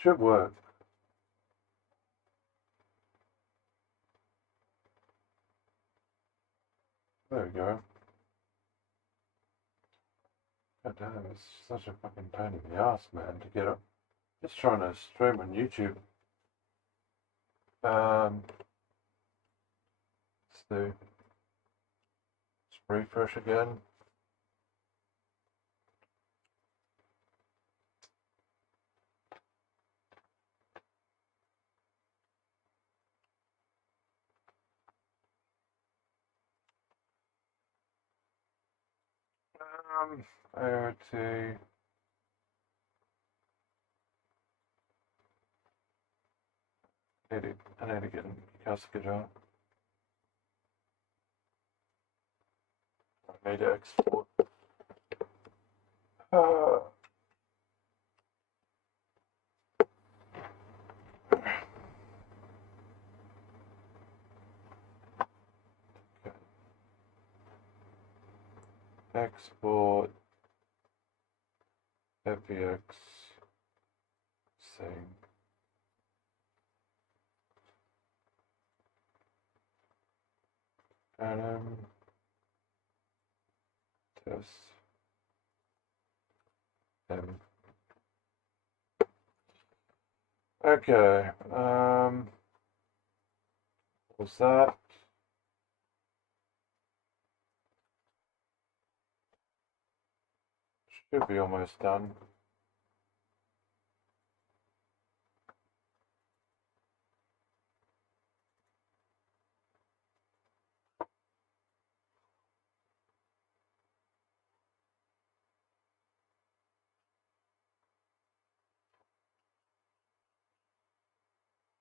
Should work. There we go. God damn, it's such a fucking pain in the ass, man, to get up. Just trying to stream on YouTube. Let's do. Let's refresh again. AOT. I need to get a casket out. I need to export. Uh, export FBX sing. Test M. Okay. What's that? Should be almost done.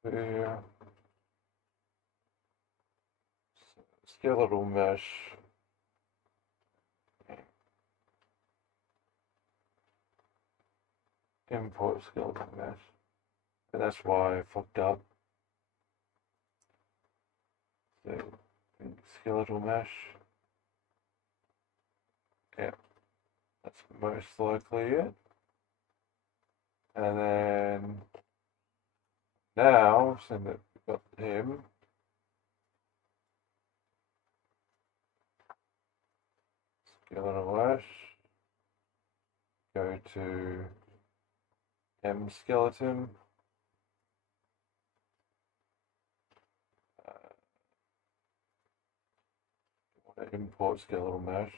The skeletal mesh. Import skeletal mesh. And that's why I fucked up. So, skeletal mesh. Yeah, that's most likely it. And then now, since we've got him, skeletal mesh, go to M skeleton. Want to import skeletal mesh.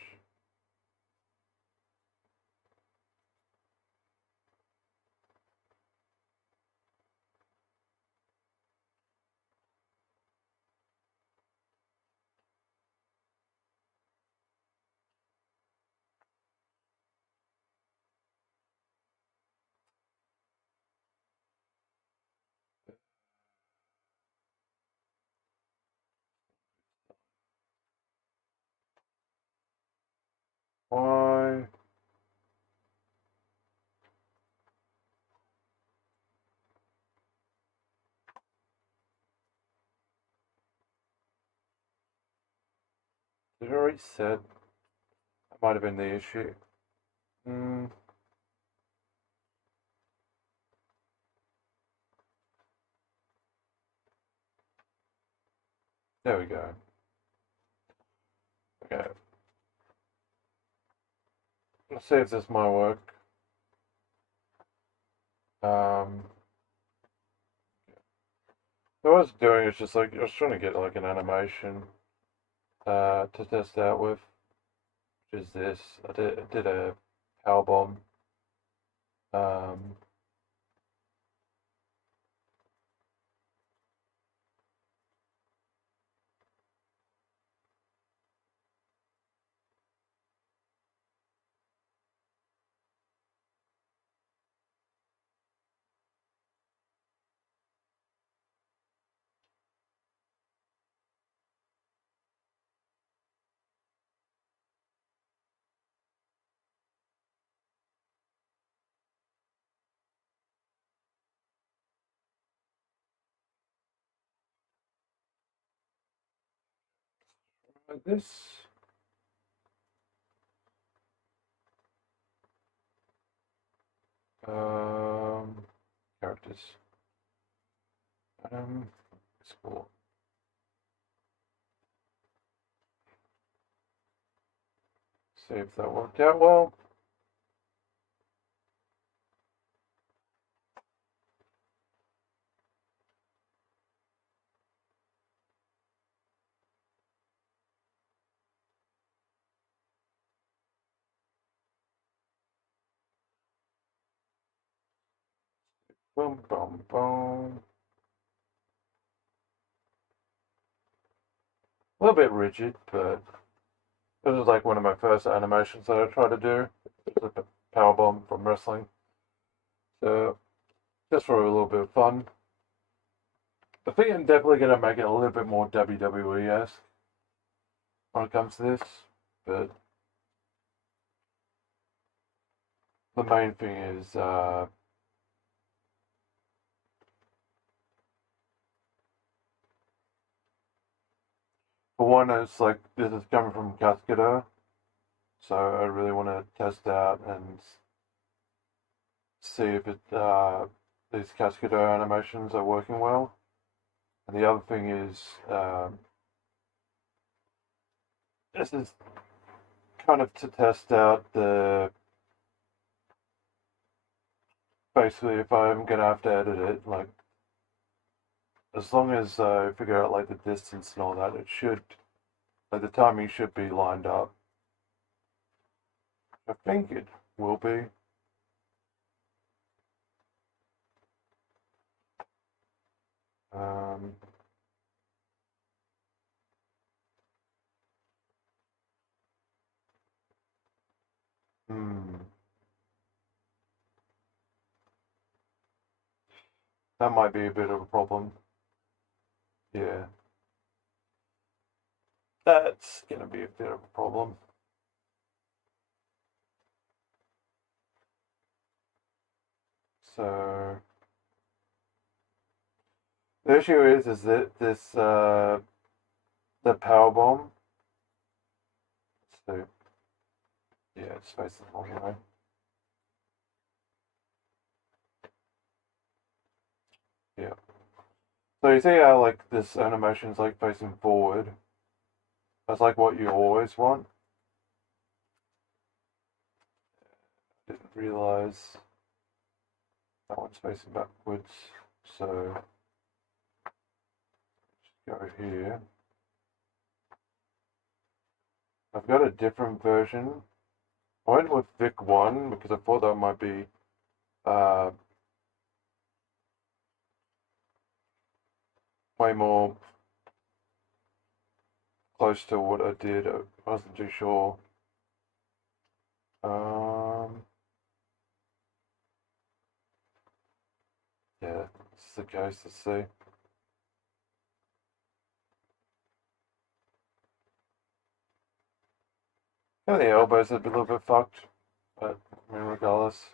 Why? Did I already said that might have been the issue? There we go. Okay. Let's see if this might work. What I was doing is just like I was trying to get like an animation to test out with, which is this. I did a power bomb. Like this. Um, characters. Export. See if that worked out well. Boom, boom, boom. A little bit rigid, but this is like one of my first animations that I tried to do. It's like a powerbomb from wrestling. So, just for a little bit of fun. I think I'm definitely going to make it a little bit more WWE-esque when it comes to this, but the main thing is, for one, it's like, this is coming from Cascada, so I really want to test out and see if these Cascada animations are working well. And the other thing is, this is kind of to test out basically if I'm gonna have to edit it, like, as long as I figure out like the distance and all that, it should, like, the timing should be lined up. I think it will be. Um, hmm. That might be a bit of a problem. Yeah. That's gonna be a bit of a problem. So the issue is that this the power bomb. So yeah, it's facing the wrong way. Yeah. So you see how like this animation's like facing forward. That's like what you always want. Didn't realize that one's facing backwards. So just go here. I've got a different version. I went with Vic 1 because I thought that might be uh, way more close to what I did. I wasn't too sure. Yeah, it's the case. Let's see. Yeah, the elbows are a little bit fucked, but I mean, regardless,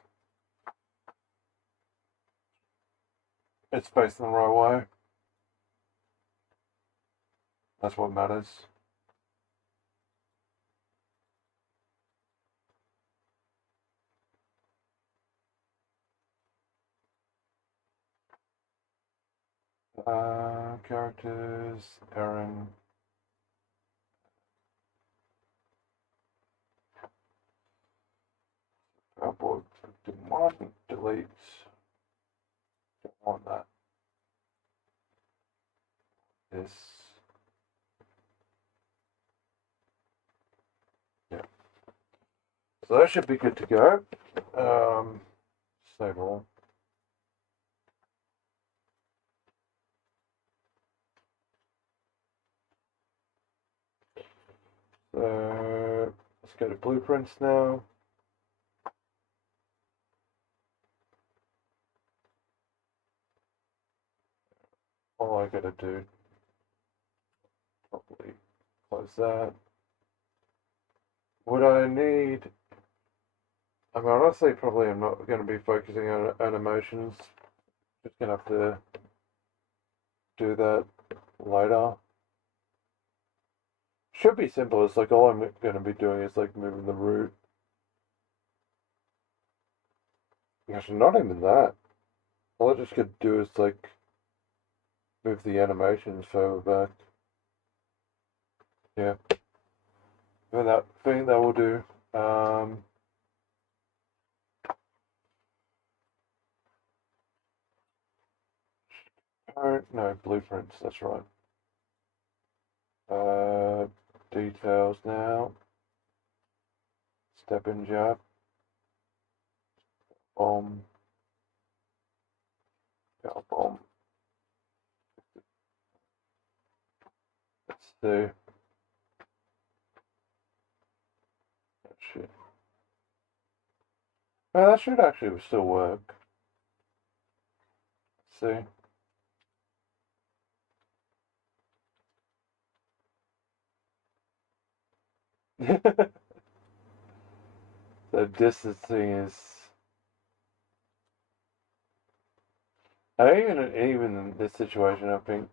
it's facing the right way. That's what matters. Characters, Aaron. Outboard, didn't want, delete. Don't want that. This. Yeah. So that should be good to go. Save all. So let's go to blueprints now. All I gotta do, probably close that. What I need, I mean, honestly, probably I'm not going to be focusing on animations. Just gonna have to do that later. Should be simple. It's like all I'm going to be doing is like moving the root. Actually, not even that. all I just could do is like move the animations further back. Yeah, and that thing that will do. No, blueprints, that's right. Details now. Step in jab. Bomb. Power bomb. Let's do. That shit. Oh, that should actually still work. Let's see. The distancing is. Even in this situation, I think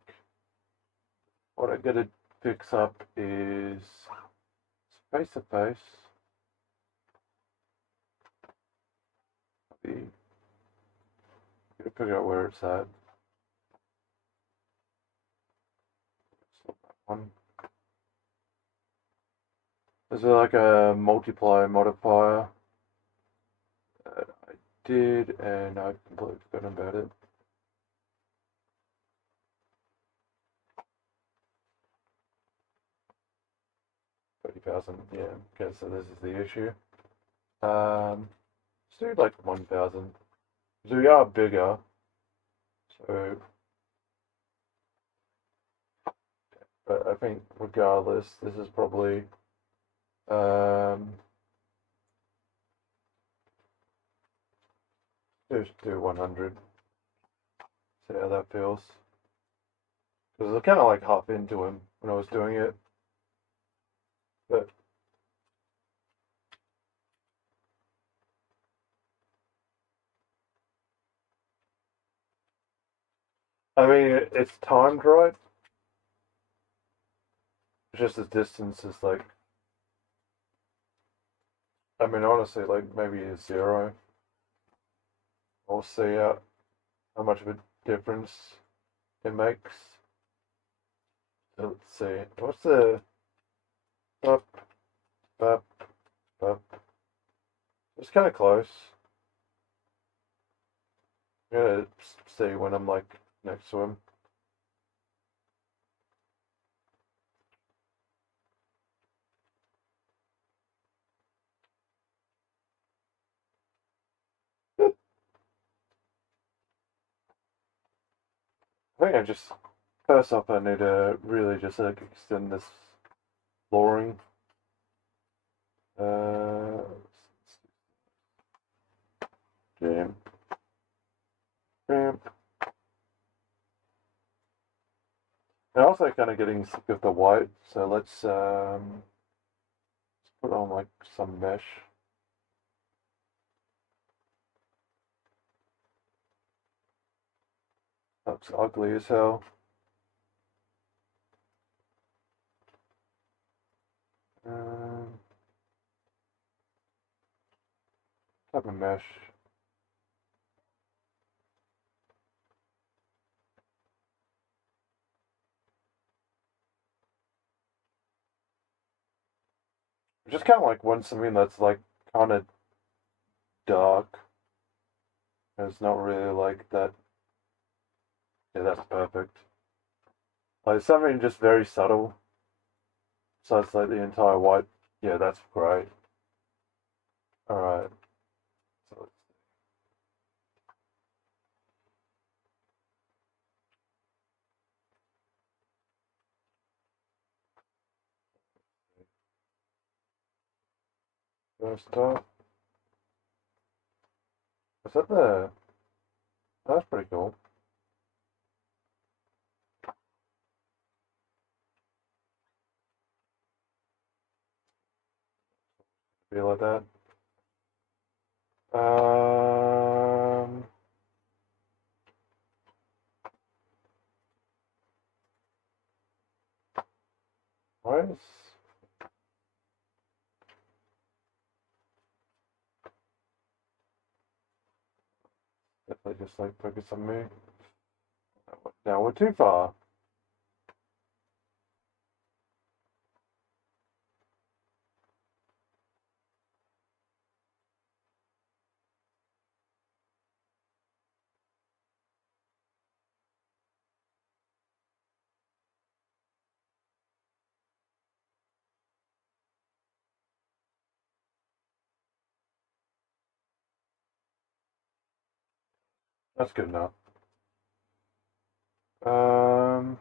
what I gotta fix up is face to face. Gotta figure out where it's at. It's not that one. Is there like a multiplier modifier? I did, and I completely forgot about it. 30,000, yeah. Okay, so this is the issue. Let's do like 1,000. So we are bigger, so, but I think regardless, this is probably, just do 100. See how that feels. Because I was kind of like half into him when I was doing it, but I mean, it's timed right. It's just the distance is like, I mean, honestly, like maybe a 0. We'll see how much of a difference it makes. So let's see. What's the up, up, up? It's kind of close. I'm gonna see when I'm like next to him. I think I just first off I need to really just like extend this flooring. Jam, jam. I'm also kind of getting sick of the white, so let's put on like some mesh. Looks ugly as hell. Type of mesh. Just kind of like want something that's like kind of dark. It's not really like that. Yeah, that's perfect. Like something just very subtle. So it's like the entire white. Yeah, that's great. Alright. So first up. Is that the. That's pretty cool. Be like that. Um. Why is. they just like focus on me. Now we're too far. That's good enough. Um,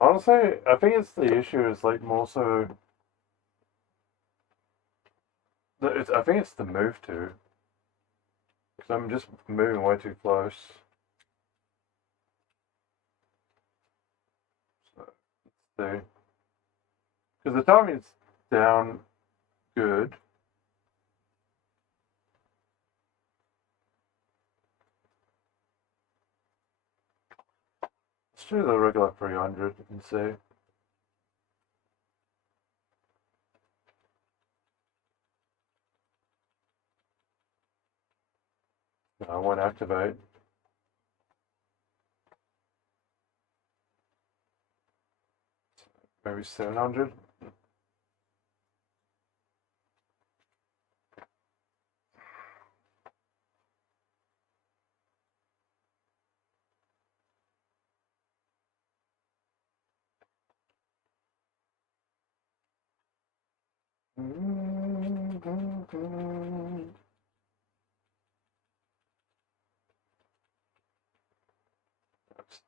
Honestly, I think it's the issue is like more so. I think it's the move to, because I'm just moving way too close. So, let's see. Because the timing's down good. Let's do the regular 300 and see. No, I won't activate. Maybe 700.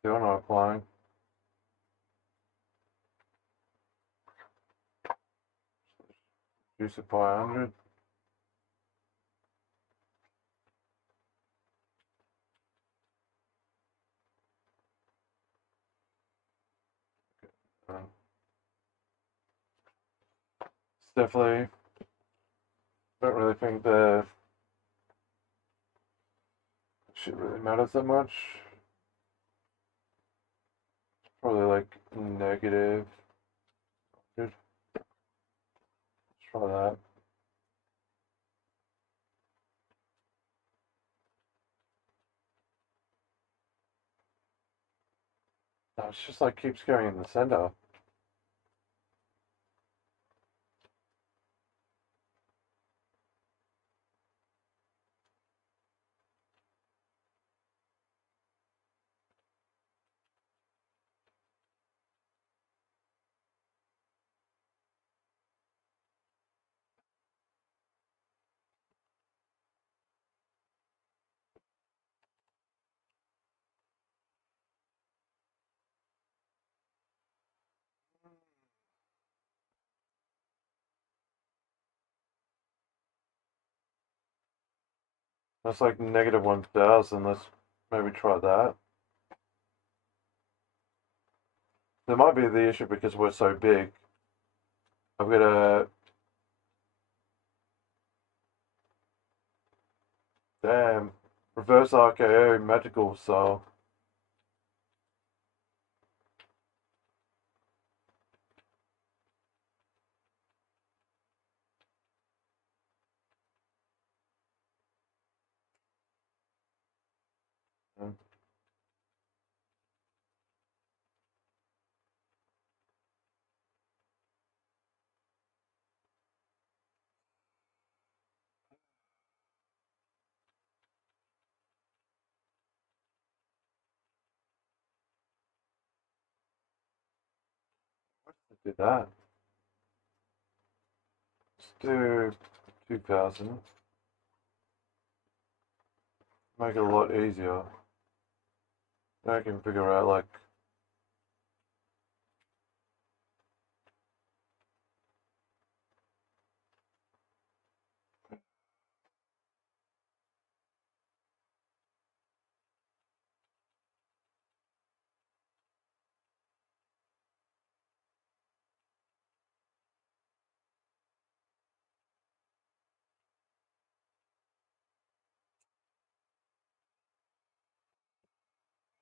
Still not applying. Reduce it by 100. It's definitely, don't really think the shit really matters that much. Probably like negative. Good. Let's try that. No, it's just like keeps going in the center. That's like negative 1,000. Let's maybe try that. There might be the issue because we're so big. I've got a damn reverse RKO magical soul. Let's do that. Let's do 2,000. Make it a lot easier. Now I can figure out like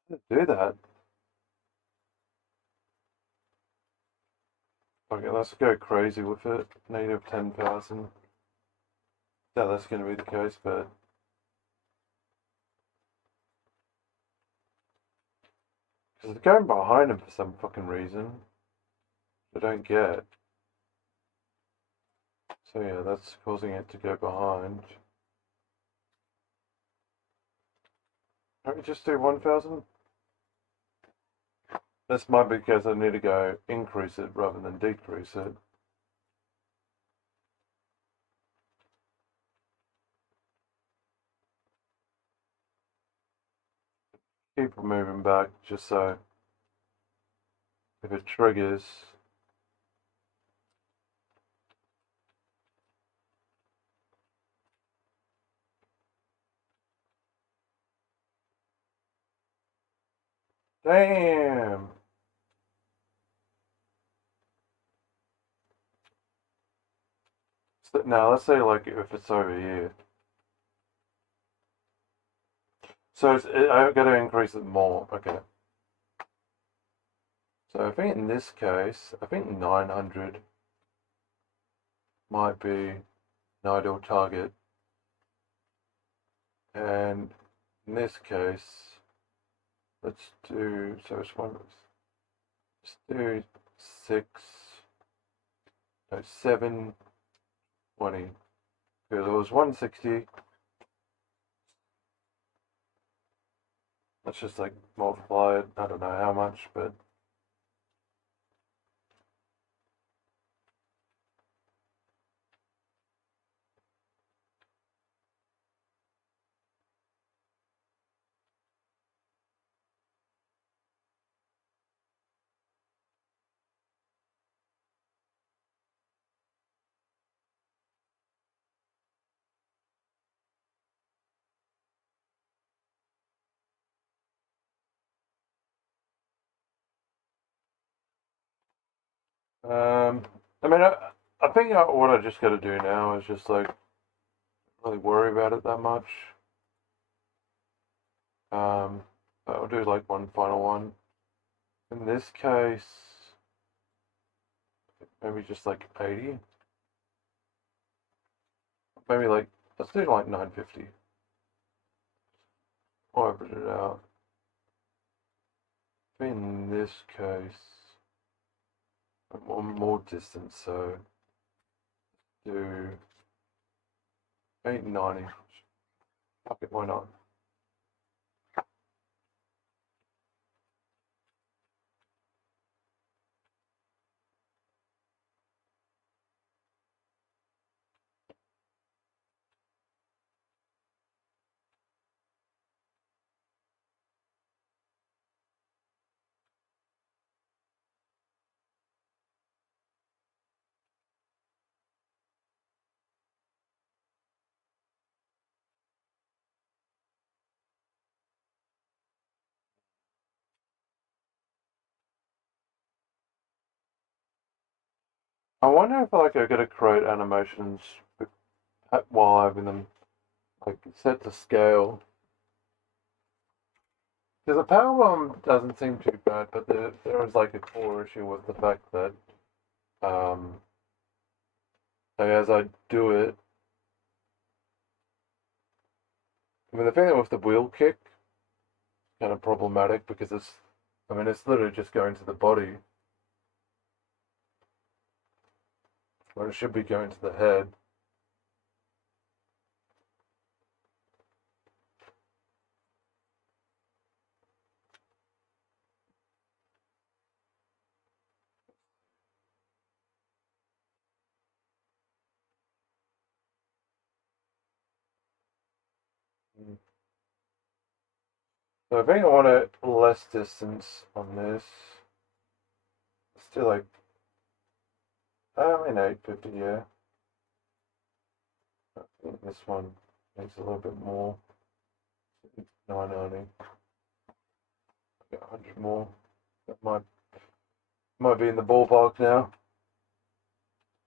how to do that. Okay, let's go crazy with it. Native 10,000. Yeah, that's going to be the case, but because they're going behind him for some fucking reason. I don't get. So yeah, that's causing it to go behind. Can't we just do 1,000? This might be because I need to go increase it rather than decrease it. Keep moving back just so if it triggers. Damn! So now let's say like if it's over here. So I've got to increase it more. Okay. So I think in this case, I think 900 might be an ideal target. And in this case, let's do, so it's one, let's do 6, no, 720. Because it was 160. Let's just like multiply it. I don't know how much, but um, I mean, I think what I just got to do now is just like really worry about it that much. Um, I'll do like one final one. In this case, maybe just like 80. Maybe like, let's do like 950. I'll average it out. In this case, I want more distance, so do 890. Fuck it, why not? I wonder if like I gotta create animations while having them like set to scale. Because the power bomb doesn't seem too bad, but there is like a core issue with the fact that um, like, as I do it, I mean the thing with the wheel kick kind of problematic because I mean it's literally just going to the body when it should be going to the head. So I think I want a less distance on this. Let's do like, I mean 850, yeah. I think this one needs a little bit more. 990. Get 100 more. That might be in the ballpark now.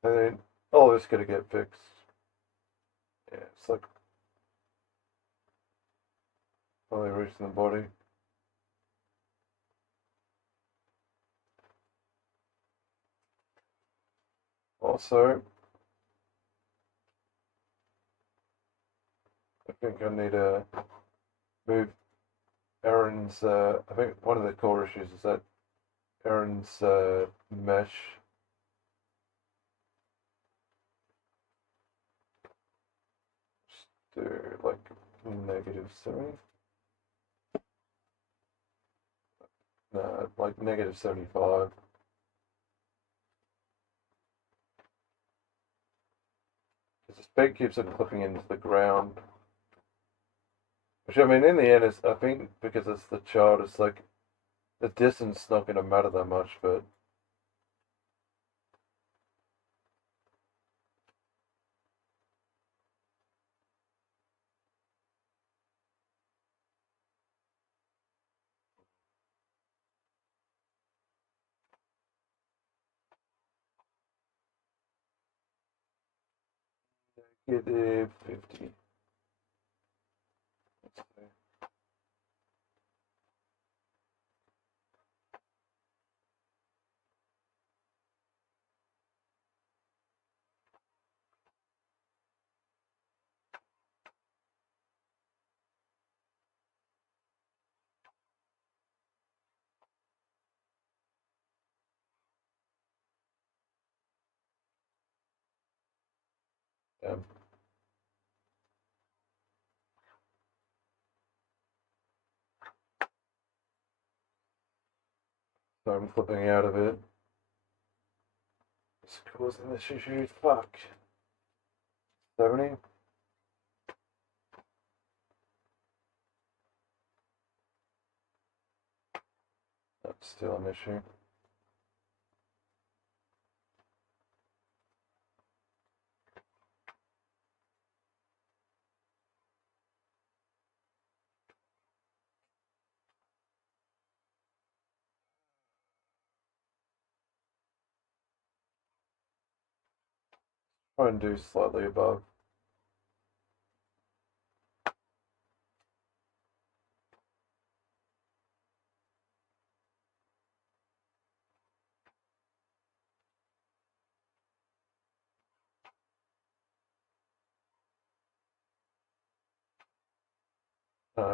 And then all this gonna get fixed. Yeah, it's like finally reaching the body. Also, I think I need to move Aaron's, I think one of the core issues is that Aaron's mesh to like -70. No, like -75. Because the speed keeps on clipping into the ground. Which I mean, in the end, is I think because it's the child, it's like the distance not going to matter that much, but -50. Yeah. So I'm flipping out of it. It's causing this issue. Fuck. 70? That's still an issue. Try and do slightly above.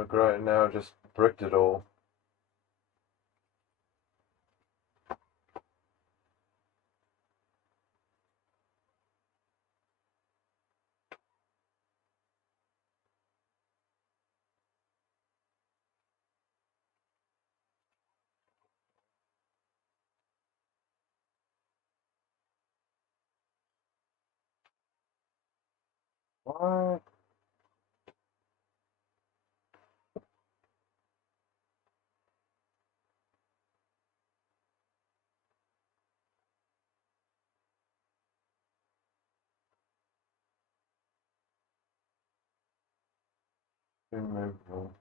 Great, now I just bricked it all. What? Removable.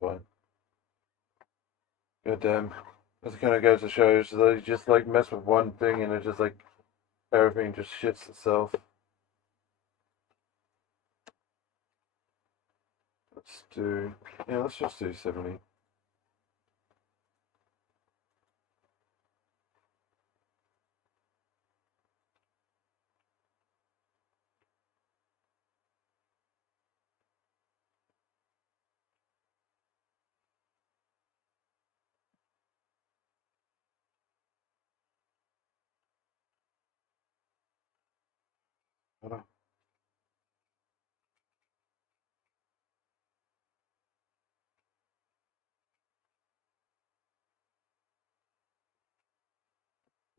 Fine. God damn. This kind of goes to show you, so that you just like mess with one thing and it just like everything just shits itself. Let's do, yeah, let's just do 70.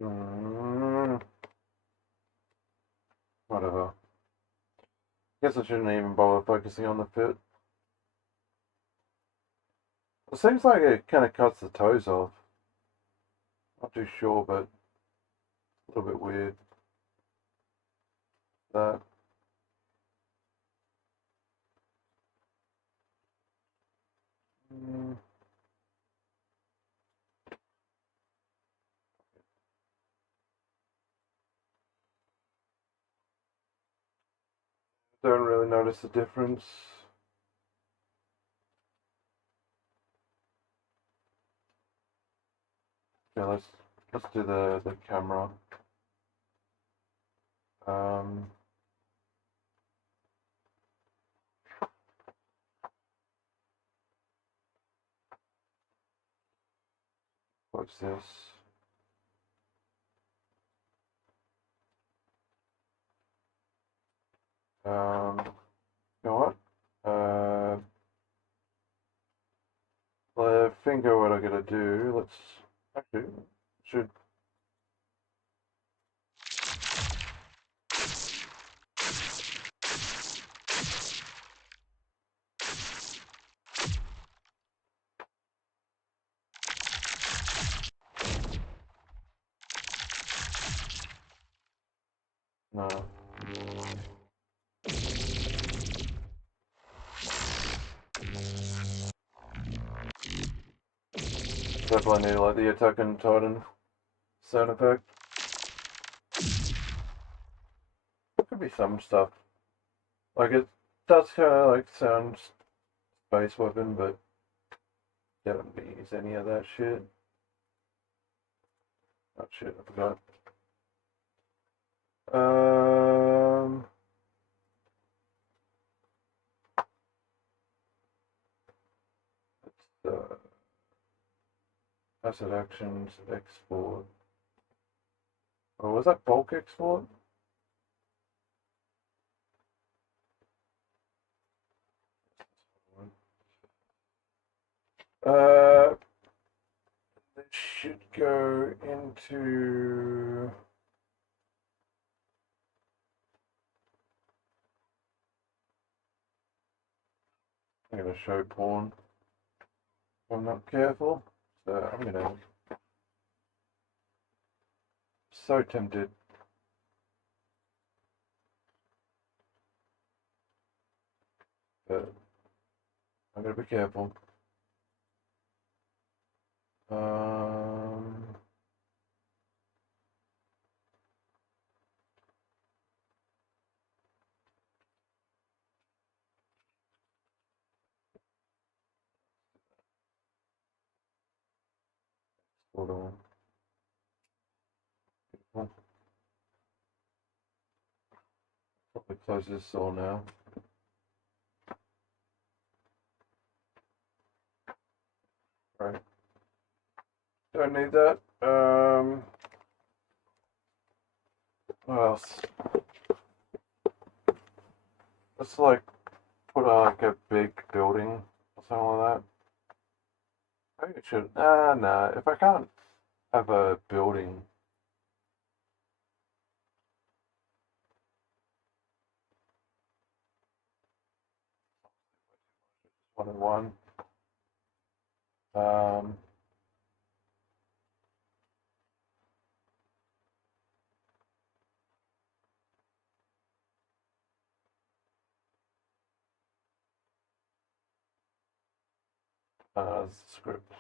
Mm, whatever. Guess I shouldn't even bother focusing on the fit. It seems like it kind of cuts the toes off. Not too sure, but a little bit weird. That. Mm, don't really notice the difference. Yeah, let's do the camera. Um, what's this? You know what? I think what I gotta do. Let's actually should. No. Definitely need like the Attack on Titan sound effect. Could be some stuff. Like it does kind of like sound space weapon, but don't use any of that shit. Oh shit, I forgot. Um, uh, asset actions export. Oh, was that bulk export? Uh, it should go into. I'm gonna show porn if I'm not careful. So I'm gonna. So tempted. But I'm gonna be careful. Um, hold on. I'll probably close this all now. Right. Don't need that. What else? Let's like put like a big building or something like that. I think it should. Nah. If I can't have a building, 1-on-1. Um, script.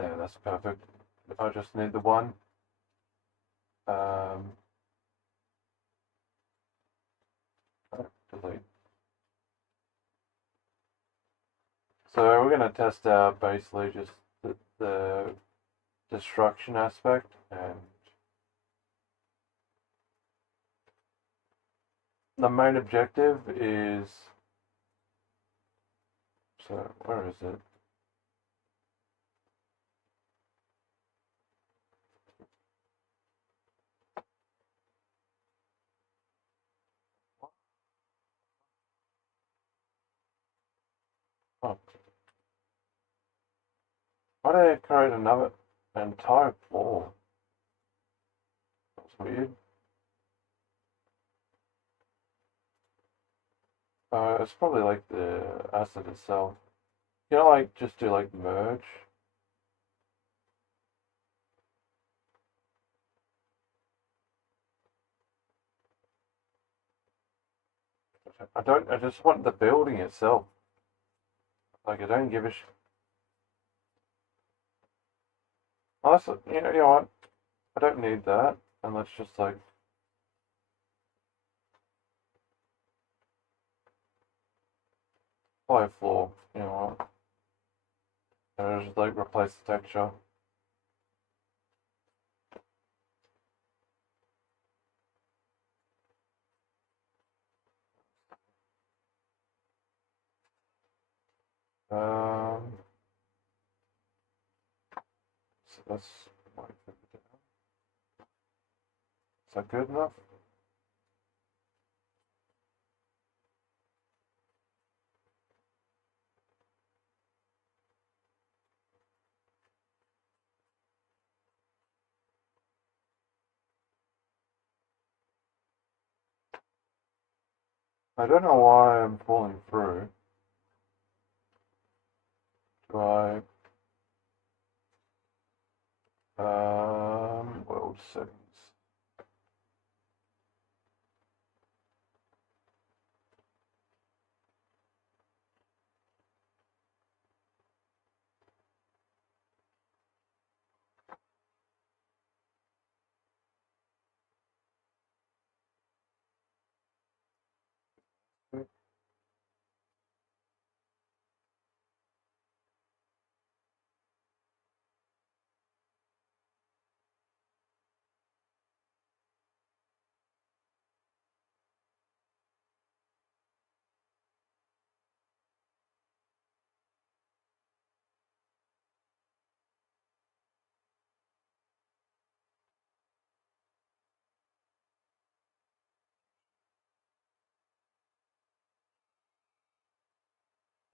Yeah, that's perfect. I just need the one. Um, delete. So we're gonna test out basically just the destruction aspect, and the main objective is. So where is it? Oh, why did I create another entire floor? That's weird. It's probably like the acid itself. You know, like just do like merge. I don't. I just want the building itself. Like I don't give a shit. Honestly, you know what? I don't need that. And let's just like apply a floor. You know what? And just like replace the texture. Um. So that's like, is that good enough? I don't know why I'm falling through. Do I? World settings.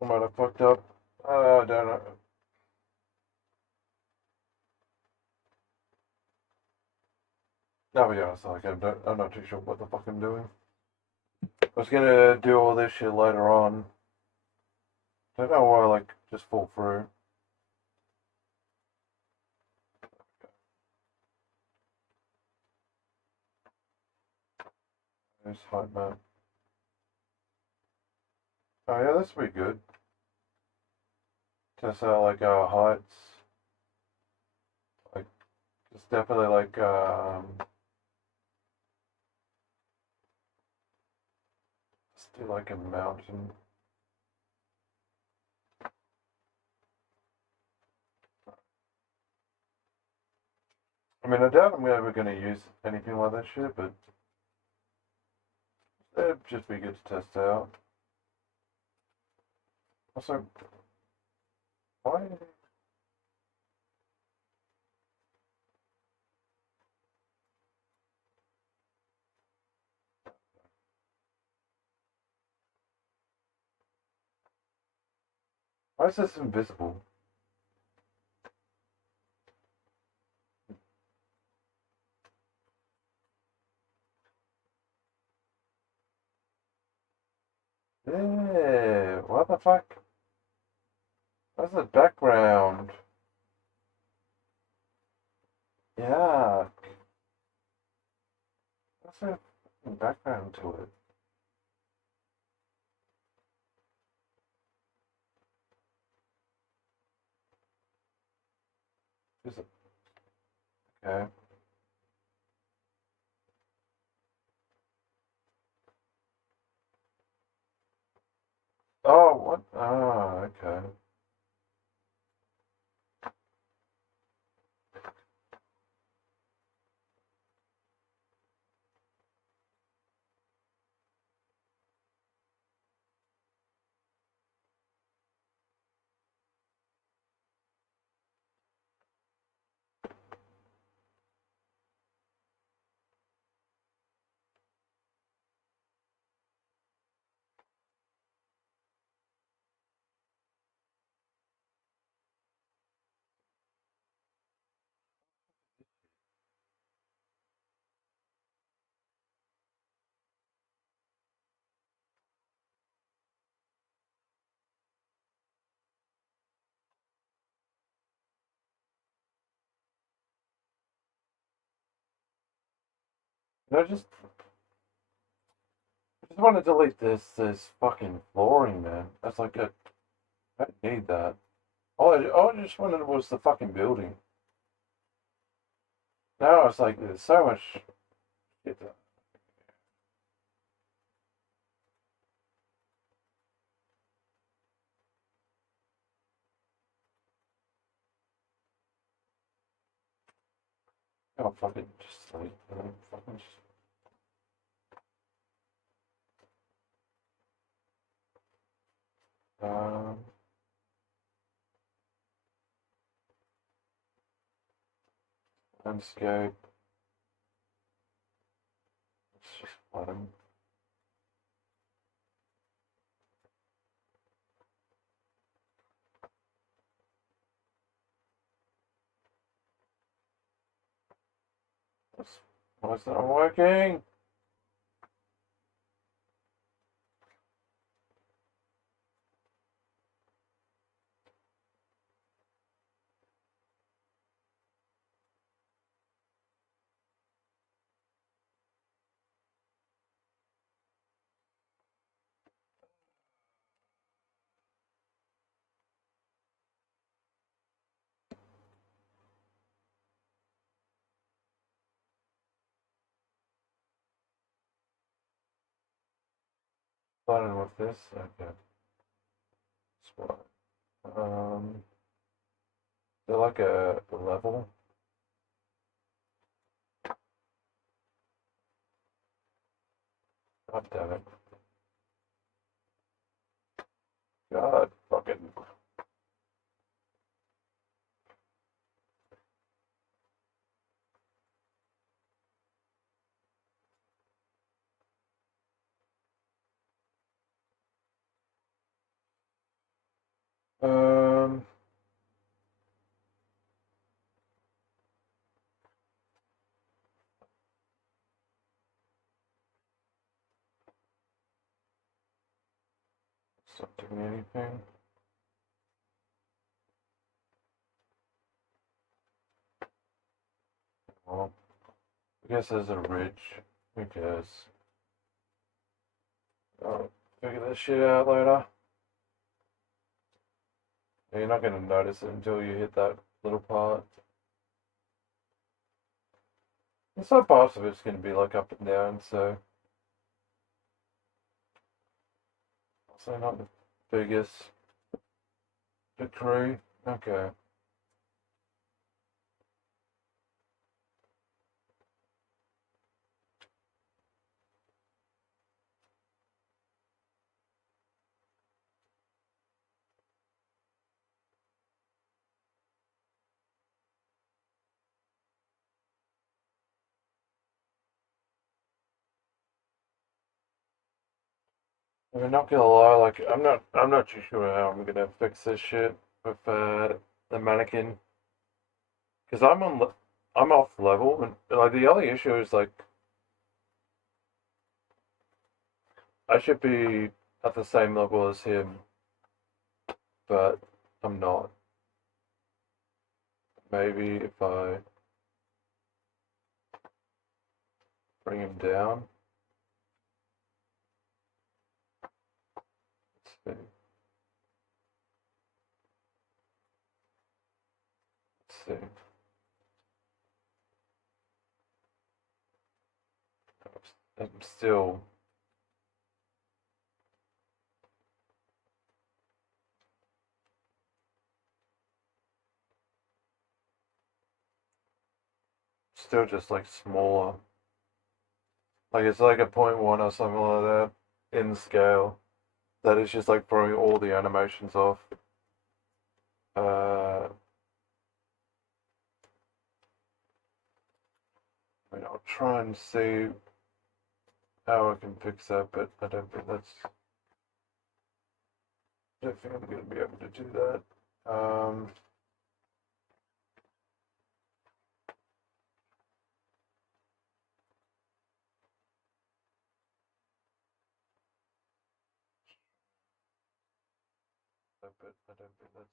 I might have fucked up. I don't know. I'll be honest, like I'm not too sure what the fuck I'm doing. I was gonna do all this shit later on. Don't know why I like just fall through. This height map. Oh yeah, that's pretty good. Test out like our heights. Like it's definitely like let's do like a mountain. I mean, I doubt I'm ever gonna use anything like that shit, but it'd just be good to test out. Also, why? Why is this invisible? Yeah, what the fuck? What's the background? Yeah, what's the background to it? Is it okay? Oh, what? Ah, okay. I just want to delete this fucking flooring, man. That's like I don't need that. All I just wanted was the fucking building. Now it's like there's so much shit. Oh, fucking just sleep. Fucking just, um, landscape. Let's just let him. Why is that not working? Starting with this. Okay. Spot. They're like a level. God damn it. God fucking. Um, it's not doing anything. Well, I guess there's a ridge. Who cares? I'll figure this shit out later. You're not gonna notice it until you hit that little part. And some parts of it's gonna be like up and down, so not the biggest decree. Okay. I'm not gonna lie, like I'm not too sure how I'm gonna fix this shit with the mannequin because I'm off level and like the only issue is like I should be at the same level as him, but I'm not. Maybe if I bring him down. Let's see. Let's see. I'm still just like smaller. Like it's like a point 0.1 or something like that in scale. That is just like throwing all the animations off. I mean, I'll try and see how I can fix that, but I don't think I'm going to be able to do that. But I don't think that's.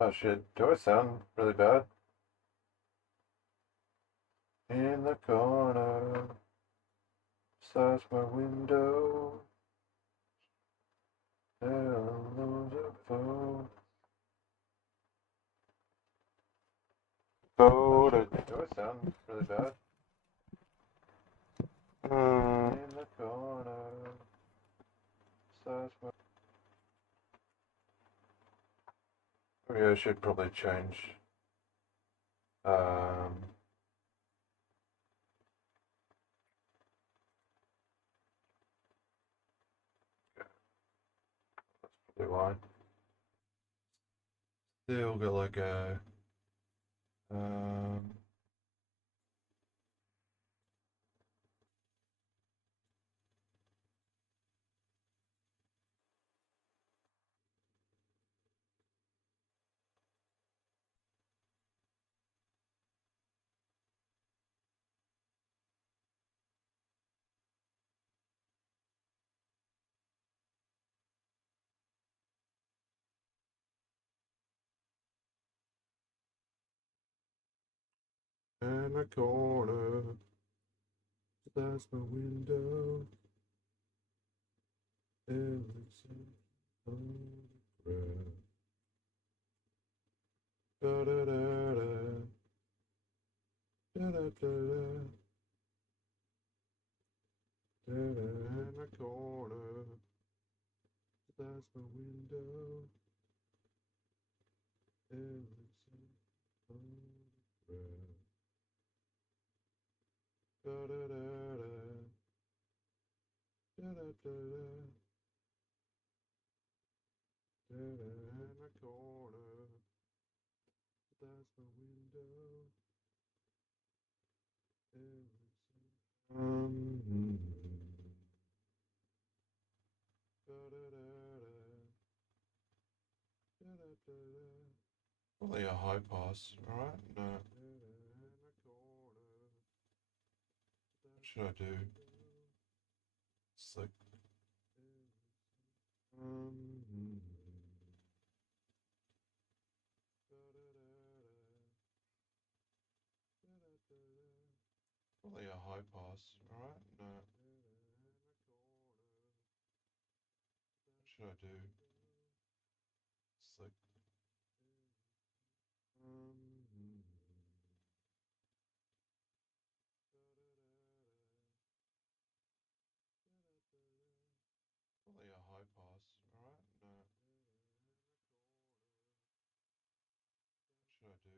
Oh shit! Do I sound really bad? In the corner, besides my window, there was a phone. Do it sound really bad? In the corner, besides my... Oh yeah, I should probably change. That's probably why. Still got like a... in the corner, that's my window. Da da da da. Da da da da. Da da in the corner, that's my window. Da da da da. Da da da da. Da da in the corner, that's my window. Probably a high pass, right? No. What should I do? It's like... Probably a high pass, right? No. What should I do? It's like... Probably a high pass, right? No. What should I do?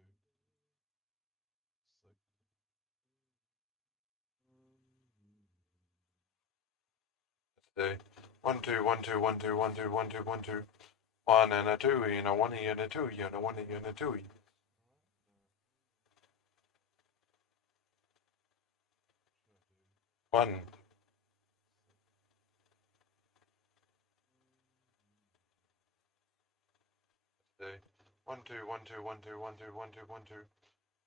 It's like... Today. 1 2 1 2 1 2 1 2 1 2 1 2 1 and a 2 and a 1 and a 2 and a 1 and a 2. One. Today. 1 2 1 2 1 2 1 2 1 2 1 2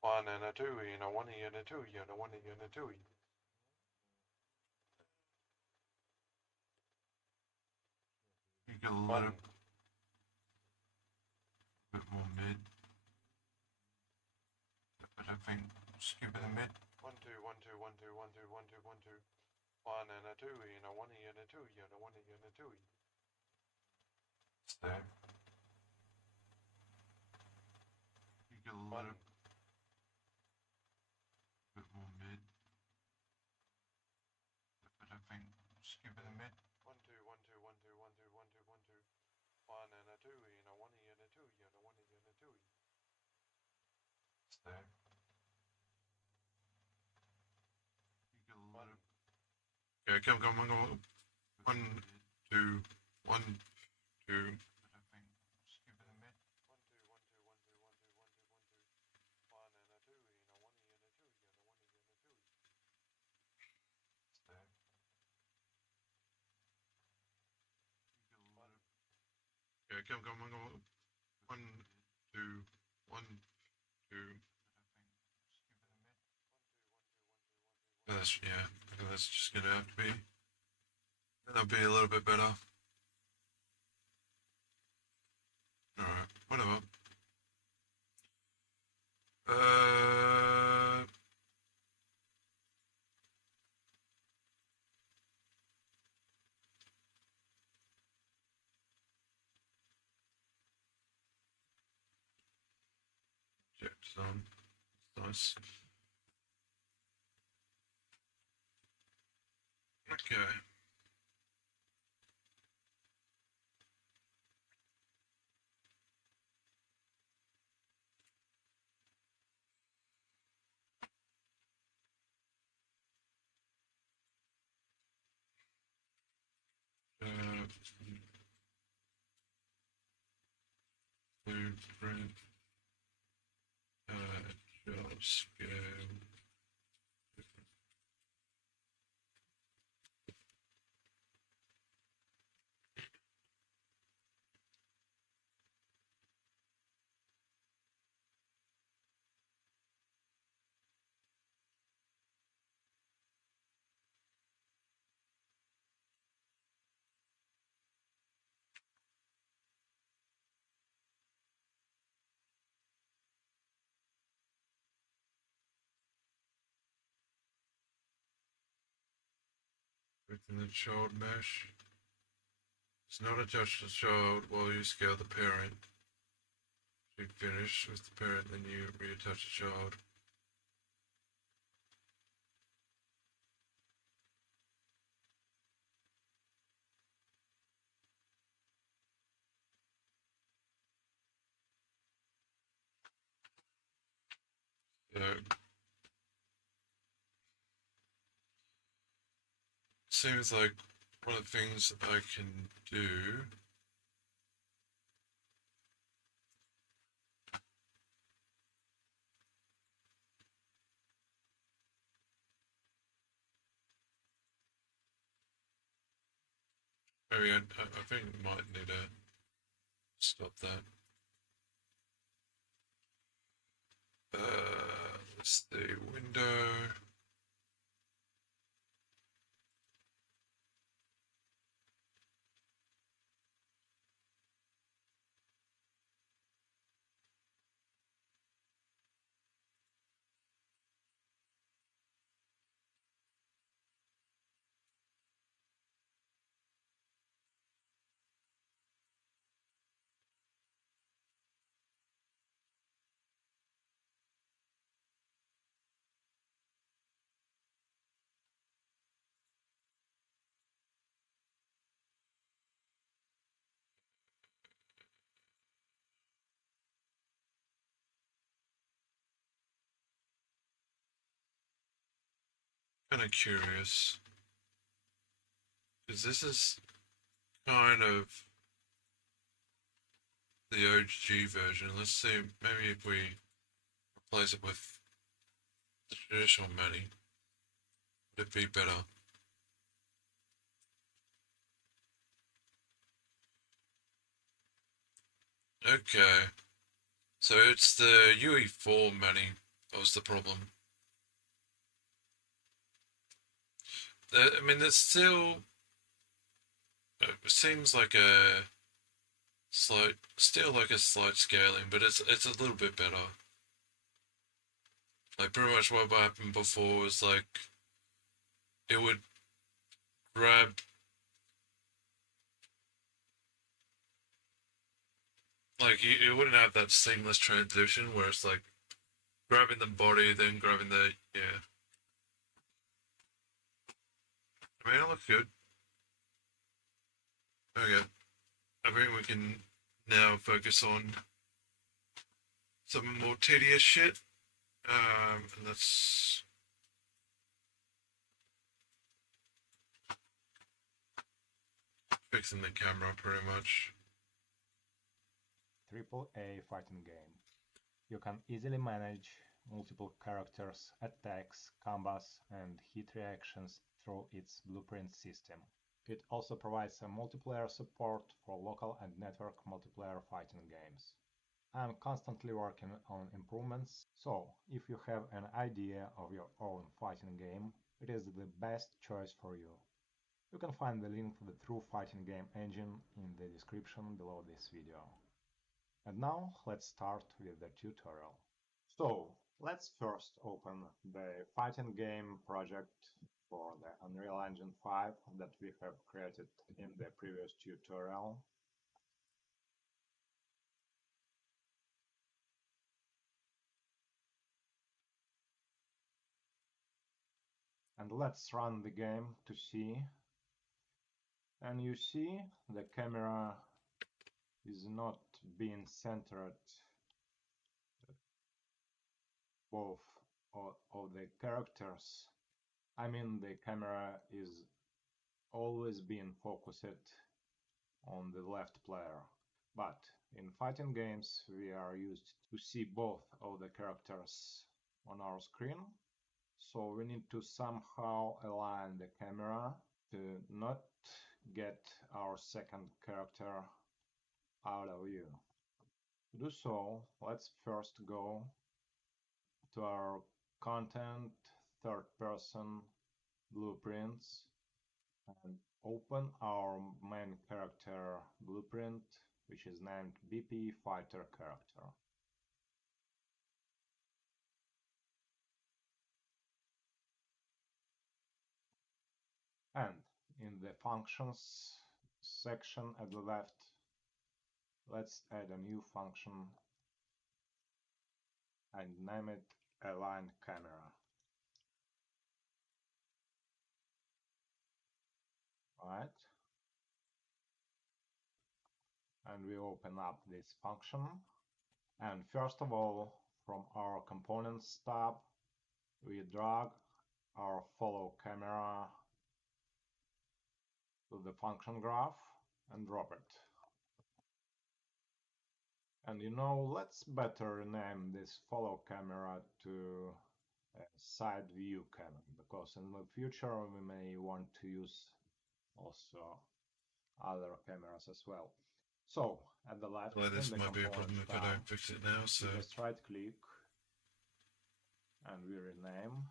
1 and a 2 and a 1 and a 2 and a 1 and a 2. You get a little bit more mid, but I think skipping the mid. 1 2 1 2 1 2 1 2 1 2 1 2 1 and a 2 and a 1 and a 2 and a 1 and a 2. Stay. You get a little bit more mid, but I think skipping the mid. 1 2 1 2 1 2 1 2 1 2 1 2 1 and a 2 and a 1 and a 2 and a 1 and a 2. Stay. You get a little. Okay, come. 1 2 1 2. But I think skipping the mid. 1 2 1 2 1 2 1 2 1 2 1 2 1 and a 2 and a 1 and a 2 and a 1 and a 2. Stay. Okay, come. 1 2 1 2. That's just gonna have to be. That'll be a little bit better. Alright, whatever. Object on. Nice. Okay. Blueprint. Job scale. Within the child mesh. It's not attached to the child while you scale the parent. You finish with the parent, then you reattach the child. So seems like one of the things I can do maybe I think I might need to stop that. Let's the window. Kind of curious because this is kind of the OG version. Let's see, maybe if we replace it with the traditional menu, would it be better? Okay, so it's the UE4 menu that was the problem. I mean, there's still, it seems like a still like a slight scaling, but it's a little bit better. Like pretty much what happened before was like it would grab like it wouldn't have that seamless transition where it's like grabbing the body then grabbing the yeah. I mean it looks good. Okay. I think we can now focus on some more tedious shit. And that's fixing the camera pretty much. AAA fighting game. You can easily manage multiple characters, attacks, combos, and hit reactions through its blueprint system. It also provides a multiplayer support for local and network multiplayer fighting games. I'm constantly working on improvements, so if you have an idea of your own fighting game, it is the best choice for you. You can find the link to the True Fighting Game Engine in the description below this video. And now let's start with the tutorial. So let's first open the fighting game project for the Unreal Engine 5 that we have created in the previous tutorial. And let's run the game to see. And you see the camera is not being centered both of the characters. I mean, the camera is always being focused on the left player. But in fighting games, we are used to see both of the characters on our screen. So we need to somehow align the camera to not get our second character out of view. To do so, let's first go to our content, third person, blueprints, and open our main character blueprint, which is named BP Fighter Character. And in the functions section at the left, let's add a new function and name it Align Camera. Right? And we open up this function. And first of all, from our Components tab, we drag our follow camera to the function graph and drop it. And let's better rename this follow camera to side view camera, because in the future we may want to use also other cameras as well. So at the left, Well, this in the might be a problem Components if I tab, don't fix it now, so we just right click and we rename,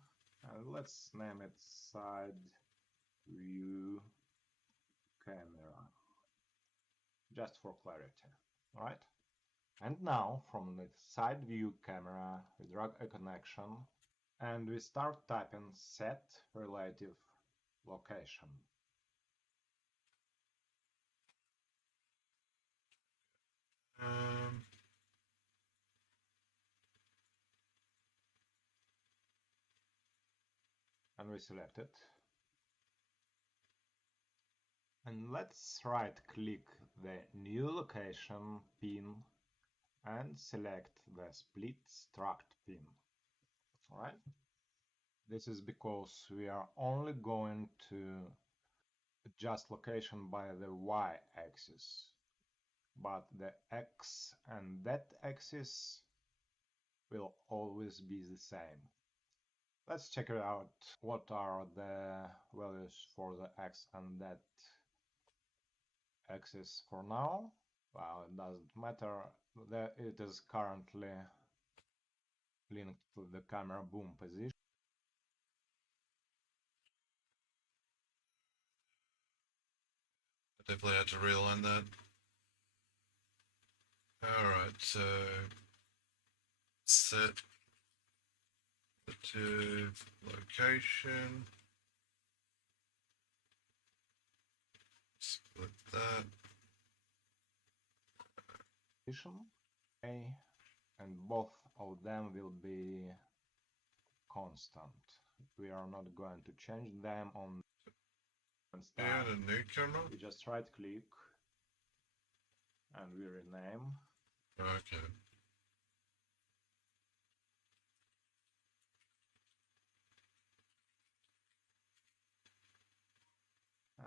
and let's name it side view camera, just for clarity. Right? And now from the side view camera we drag a connection and we start typing set relative location. um, And we select it. And let's right click the new location pin and select the split struct pin. Alright? This is because we are only going to adjust location by the y-axis, but the x and that axis will always be the same. Let's check it out. What are the values for the x and that axis for now? Well, it doesn't matter. It is currently linked to the camera boom position. I definitely had to realign that. Alright, so set relative location. Split that. A, and both of them will be constant. We are not going to change them on Yeah, the new camera. We just right click and we rename. Okay.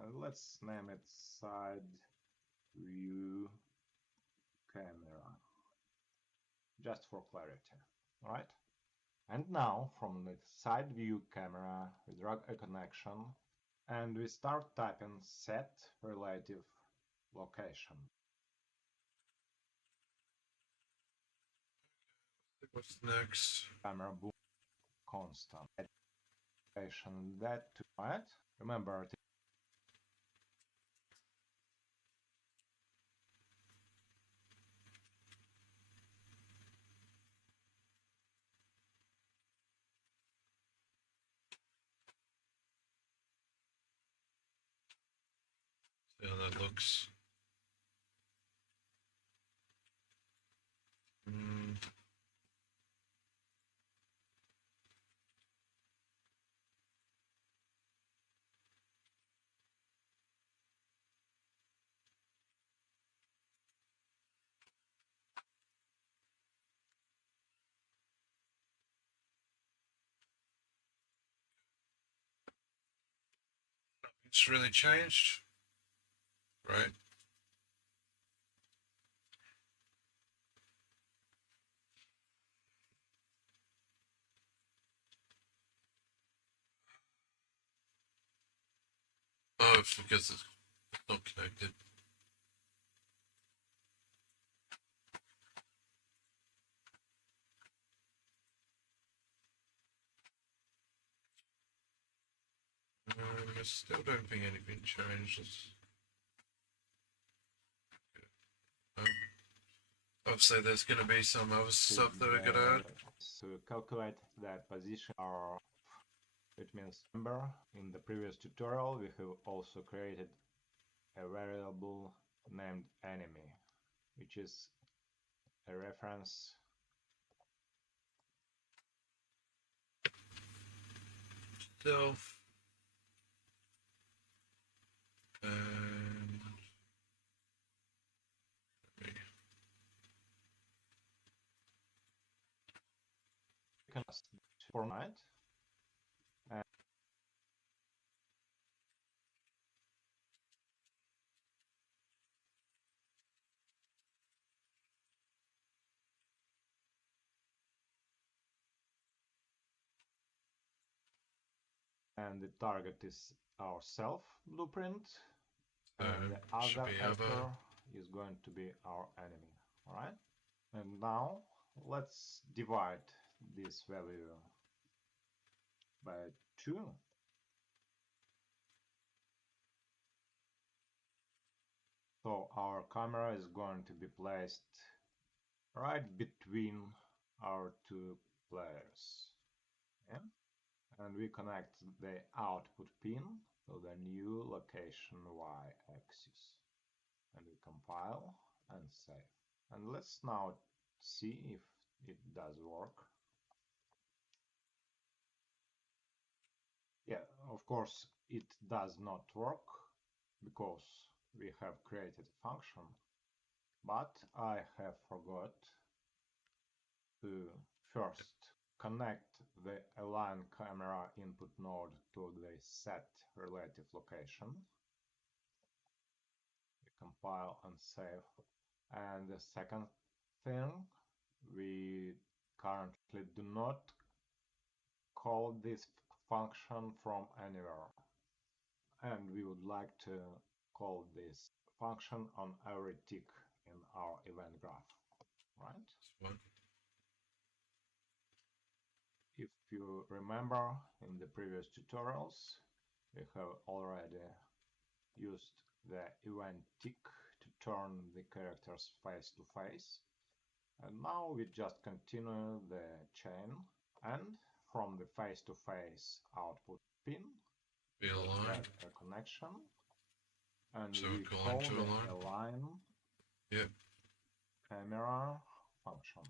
And let's name it side view camera, just for clarity. Alright? And now from the side view camera we drag a connection and we start typing set relative location. What's next? Camera boom constant. Location that to right. Remember See how that looks. Mm. It's really changed, right? Oh, it's because it's not connected. I still don't think anything changed. Obviously, there's going to be some other stuff that I could add. To calculate the position of, it means number. In the previous tutorial, we have also created a variable named enemy, which is a reference Self. And format. And the target is our self blueprint, and the other actor is going to be our enemy. All right. And now let's divide this value by 2. So our camera is going to be placed right between our 2 players. Yeah? And we connect the output pin to the new location y-axis. And we compile and save. And let's now see if it does work. Yeah, of course it does not work because we have created a function, but I have forgot to first connect the align camera input node to the set relative location. We compile and save. And the second thing, we currently do not call this function from anywhere. And we would like to call this function on every tick in our event graph, right? If you remember, in the previous tutorials, we have already used the event tick to turn the characters face to face. And now we just continue the chain, and from the face-to-face output pin, be aligned. A connection, and so we call the align camera function.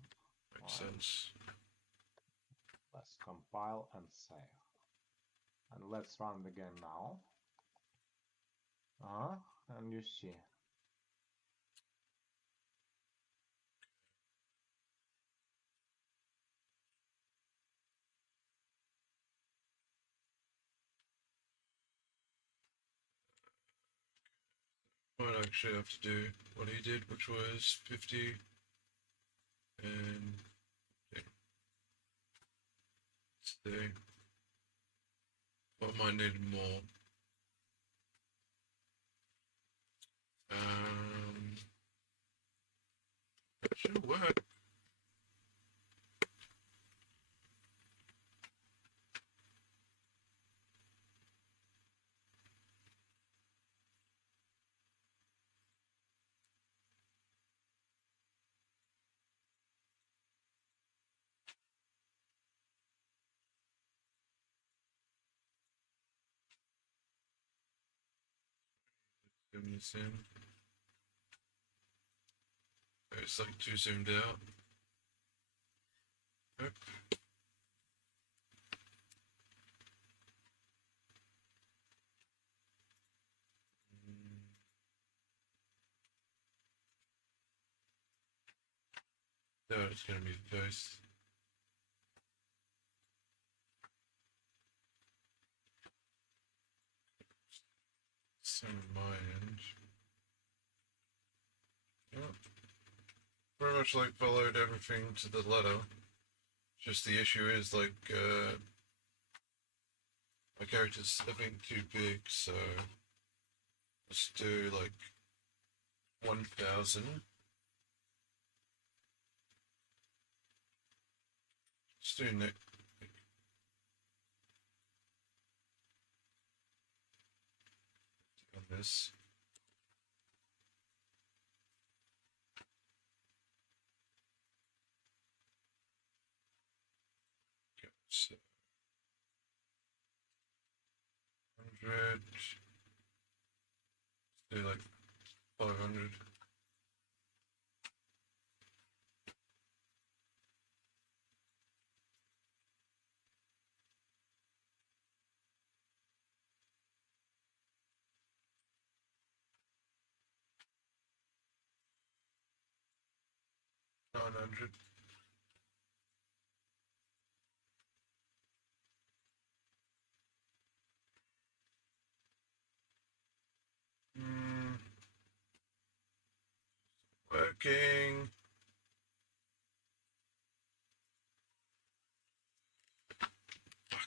Makes sense. Let's compile and save. And let's run the game now. And you see. Might actually have to do what he did, which was 50 and stay. I might need more. That should work. Zoom this in. It's like too zoomed out. Yep. No, it's gonna be the face. Same on my end. Yeah. Pretty much like followed everything to the letter. Just the issue is like my character's I think too big, so let's do like 1,000. Let's do next on this. Okay, so 100. Let's do like 500. $900. Hmm. Working. Fuck.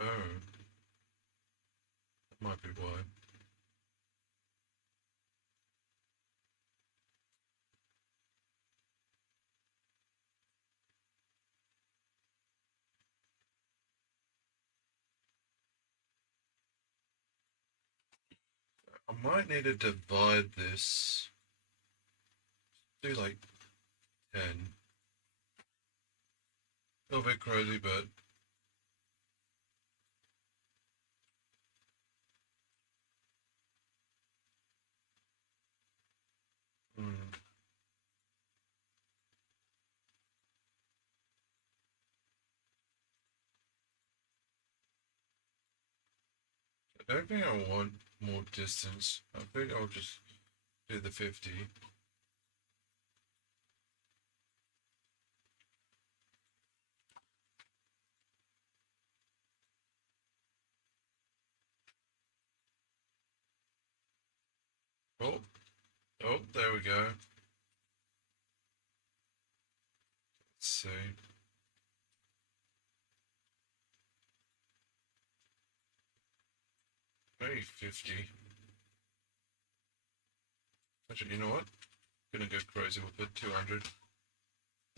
Oh. That might be why. I might need to divide this. Do like 10. A little bit crazy, but hmm. I don't think I want more distance. I think I'll just do the 50. Oh, oh, there we go. Let's see. Maybe 50. Actually, you know what? Gonna go crazy. We'll put 200.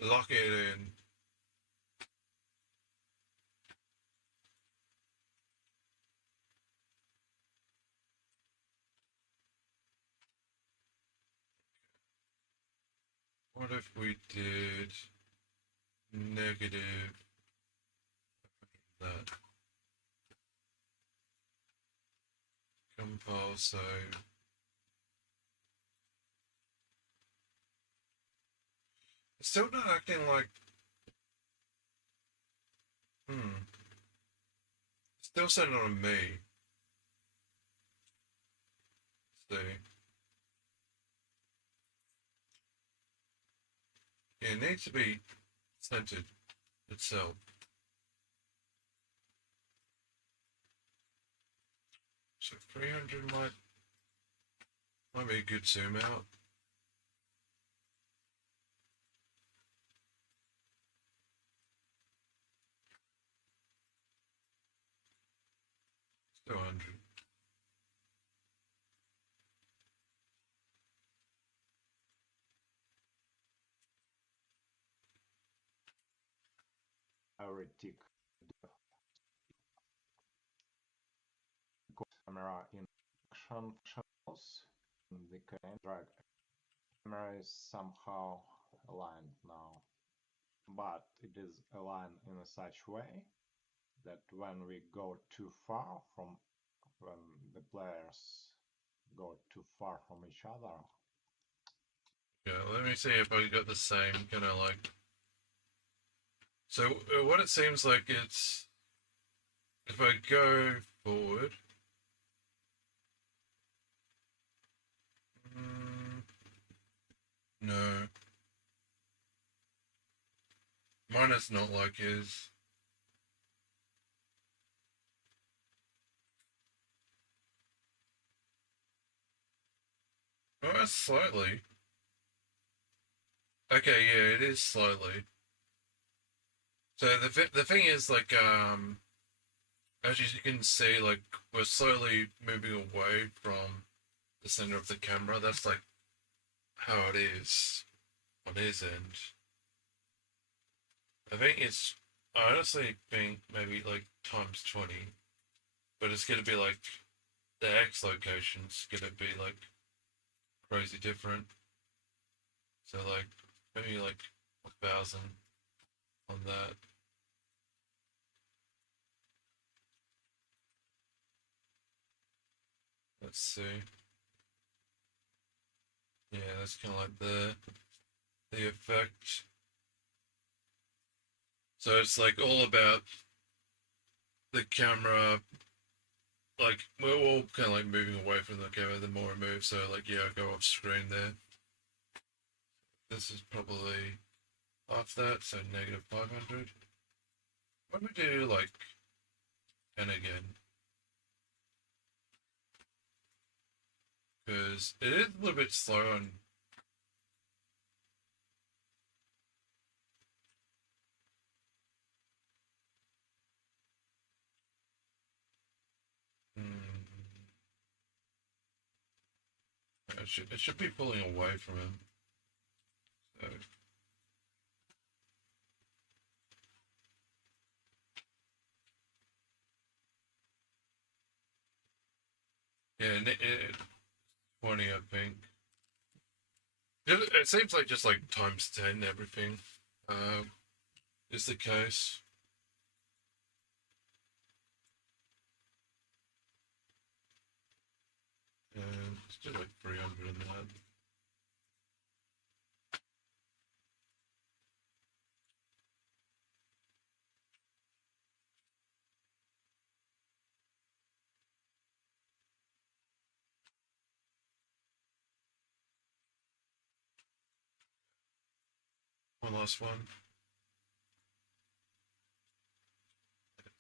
Lock it in. What if we did negative that? Compile save. It's still not acting like. Still setting on me. See. Yeah, it needs to be centered itself. So 300 might be a good zoom out. Still 100. Every tick camera in action shows in the can drag. Camera is somehow aligned now, but it is aligned in such way that when we go too far from when the players go too far from each other. Yeah, let me see if I got the same kind of like. So what it seems like it's if I go forward. No. Mine is not like his. Oh, slightly. Okay, yeah, it is slightly. So the thing is, like, as you can see, like, we're slowly moving away from the center of the camera. That's like how it is on his end. I honestly think maybe like times 20, but it's gonna be like the X location's gonna be like crazy different. So like maybe like 1,000 on that. Let's see. Yeah, that's kind of like the effect. So it's like all about the camera. Like we're all kind of like moving away from the camera the more we move. So like yeah, I go off screen there. This is probably half that, so negative 500. What would we do like 10 again? Because it is a little bit slow on. Hmm, it should be pulling away from him. So yeah, 20 I think. It seems like just like times 10 everything is the case. And let's do like 300 in that. One last one.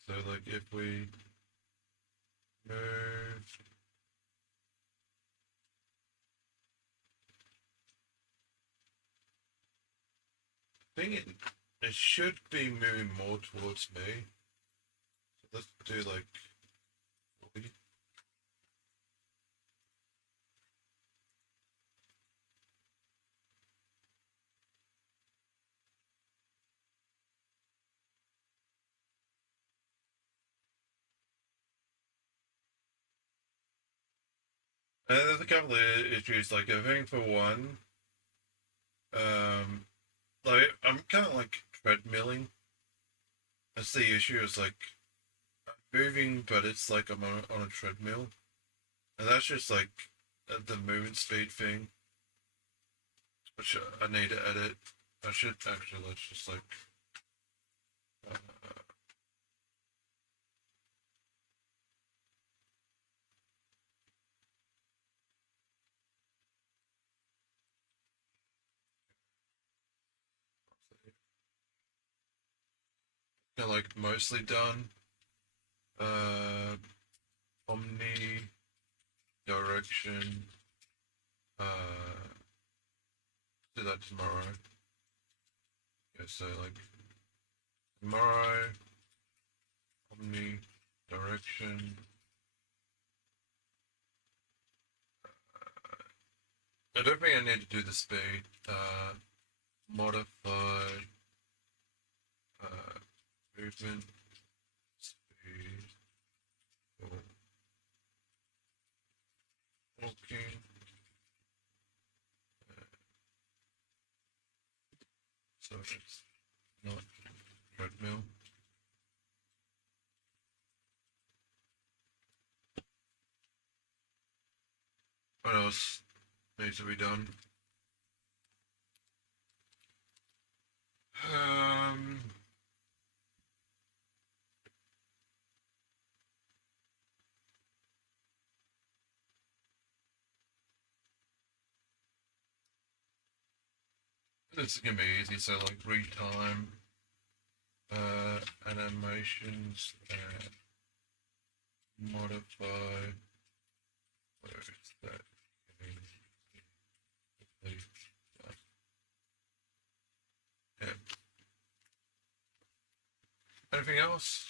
So like if we move, I think it should be moving more towards me. So let's do like 40. And there's a couple of issues. Like I think for one, um, like I'm kind of like treadmilling. That's the issue. Is like I'm moving, but it's like I'm on a treadmill, and that's just like the movement speed thing, which I need to edit. I should actually let's just like uh, kind of like mostly done. Uh, Omni direction. Do that tomorrow. Yeah, so like tomorrow, Omni direction. I don't think I need to do the speed. Modify movement speed for walking. So it's not treadmill. What else needs to be done? Um, this is gonna be easy. So like retime, animations, modify. Where is that? anything else?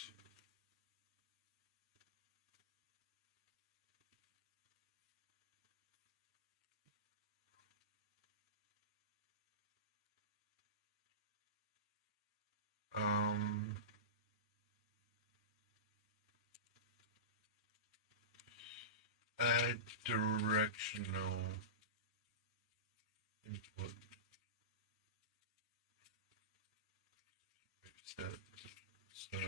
Add directional input set. So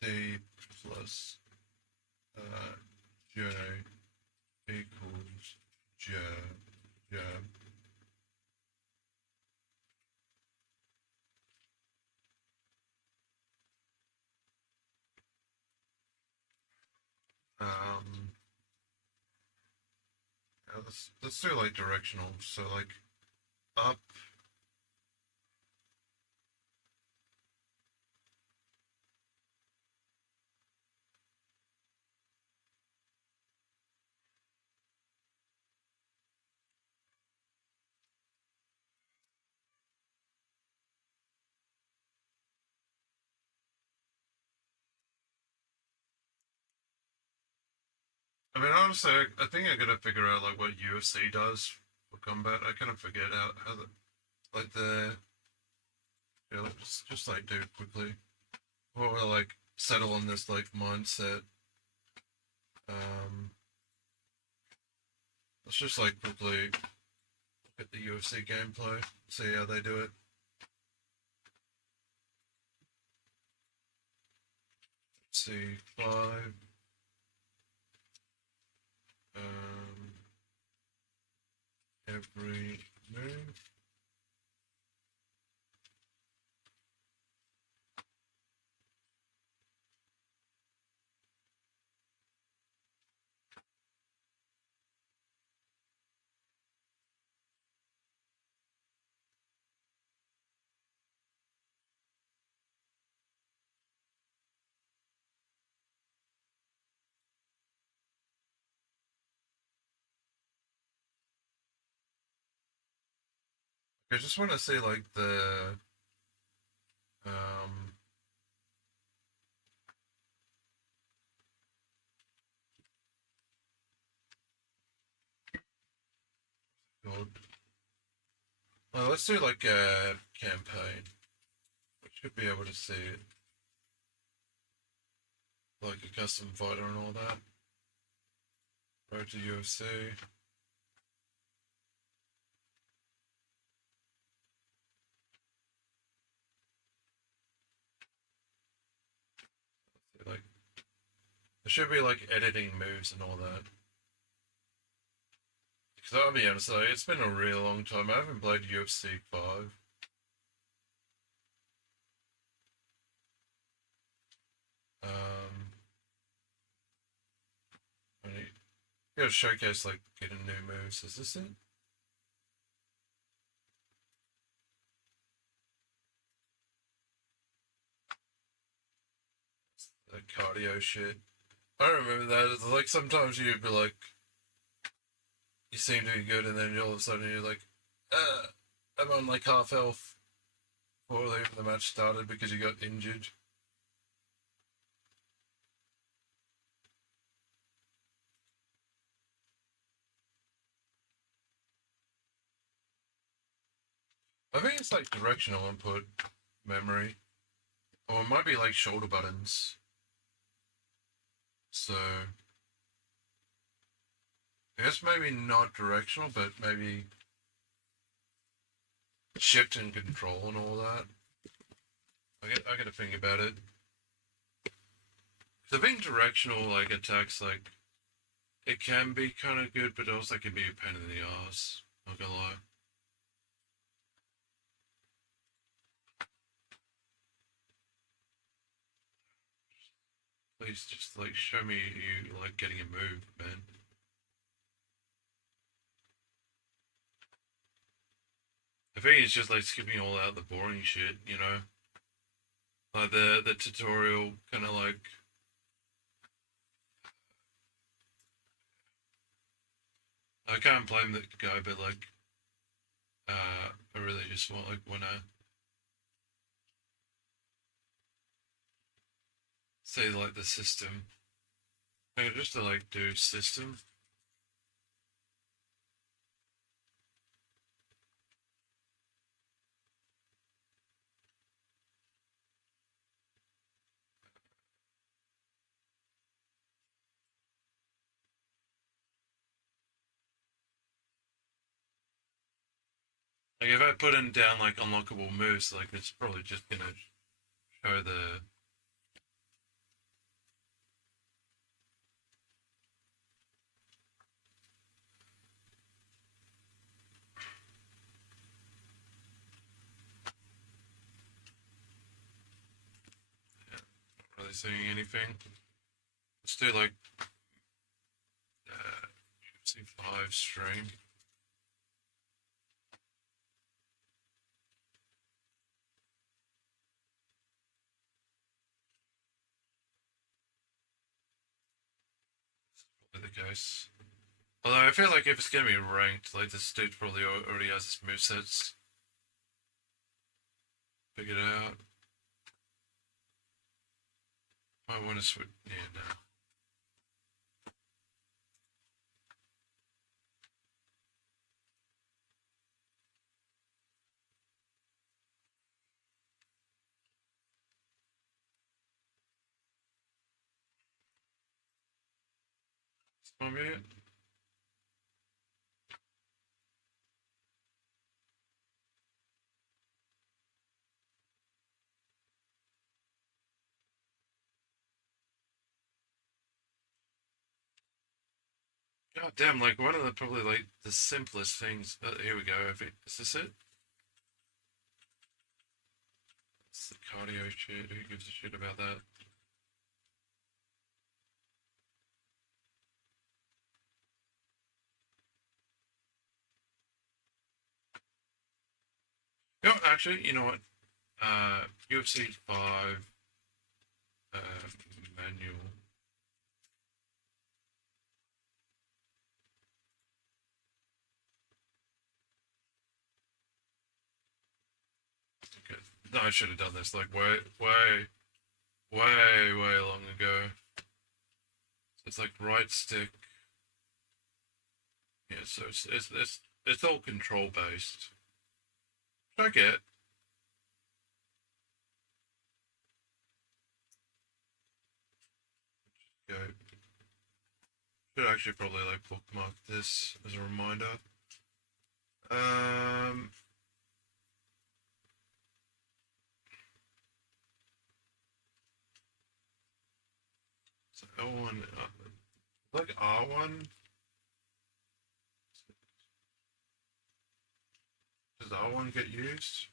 D plus J equals jab. Yeah, let's do like directional. So like up. I mean, honestly, I think I gotta figure out like what UFC does for combat. I kind of forget how the like the yeah, let's just like do it quickly. Or we'll like settle on this like mindset. Um, let's just like quickly look at the UFC gameplay, see how they do it. Let's see, 5. Every move. I just want to see like the um God. Well, let's do like a campaign. We should be able to see it. Like a custom fighter and all that. Road to UFC. Like there should be like editing moves and all that. Because I'll be honest, like, it's been a real long time. I haven't played UFC 5. I need, you gotta showcase like getting new moves. Is this it? The cardio shit. I remember that. It's like sometimes you'd be like, you seem to be good, and then all of a sudden you're like, I'm on like half health before the match started because you got injured. I think it's like directional input memory, or it might be like shoulder buttons. So I guess maybe not directional, but maybe shift and control and all that. I gotta think about it. Because I think directional like attacks like it can be kind of good, but also can be a pain in the ass. Not gonna lie. Please just like show me you like getting a move, man. I think it's just like skipping all out the boring shit, you know? Like the tutorial kind of like I can't blame the guy, but like I really just want like wanna say like the system. Okay, just to like do system. Like if I put in down like unlockable moves, like it's probably just gonna show the. Not really seeing anything. Let's do like UFC 5 stream. Probably the case. Although I feel like if it's gonna be ranked, like this dude probably already has his movesets figured out. Might want to switch. Yeah, no. This might be it. God damn, like one of the probably like the simplest things. Here we go. Is this it? It's the cardio shit. Who gives a shit about that? No, actually, you know what? UFC 5 uh, manual. Okay. No, I should have done this like way long ago. It's like right stick. Yeah, so it's all control based. Which I get. Go. Should actually probably like bookmark this as a reminder. So L1, like R1. Does R1 get used?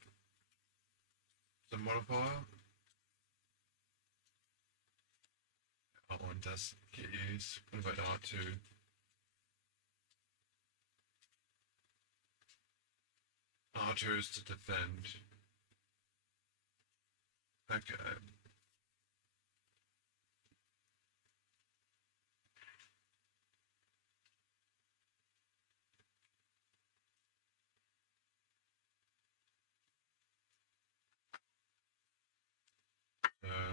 The modifier? R1 does get used. What about R2? R2 is to defend. Okay.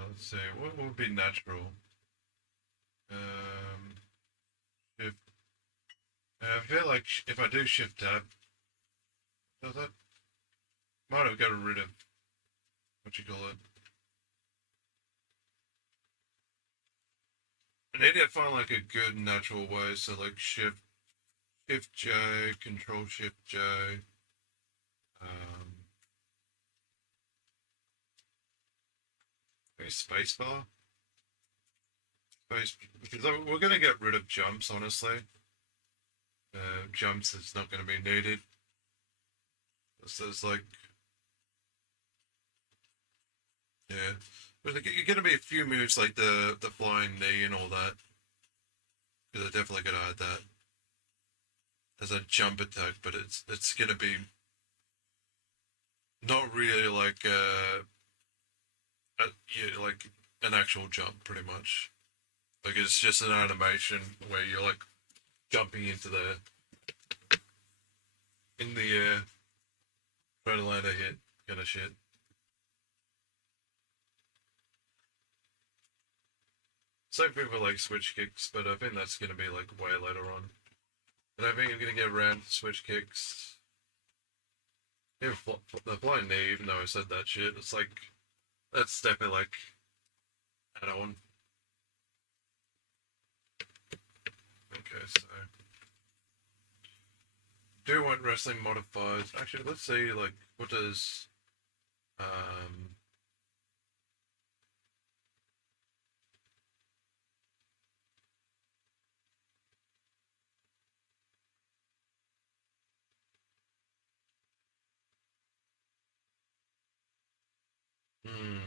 Let's see. What would be natural? Shift. I feel like if I do shift tab, does that might have got rid of what you call it. I need to find like a good natural way. So like shift J, Control Shift J. Maybe spacebar. Because we're gonna get rid of jumps, honestly. Jumps is not going to be needed. So it's like, yeah, but you're going to be a few moves like the flying knee and all that. Because they're definitely going to add that as a jump attack, but it's going to be not really like yeah, like an actual jump, pretty much. Like it's just an animation where you're like jumping in the air, trying to land a hit, kind of shit. same thing for like switch kicks, but I think that's gonna be like way later on. I don't think I'm gonna get around to switch kicks. Even the flying knee, even though I said that shit, it's like that's definitely like add on. Okay, so do want wrestling modifiers. Actually, let's see like what does um hmm.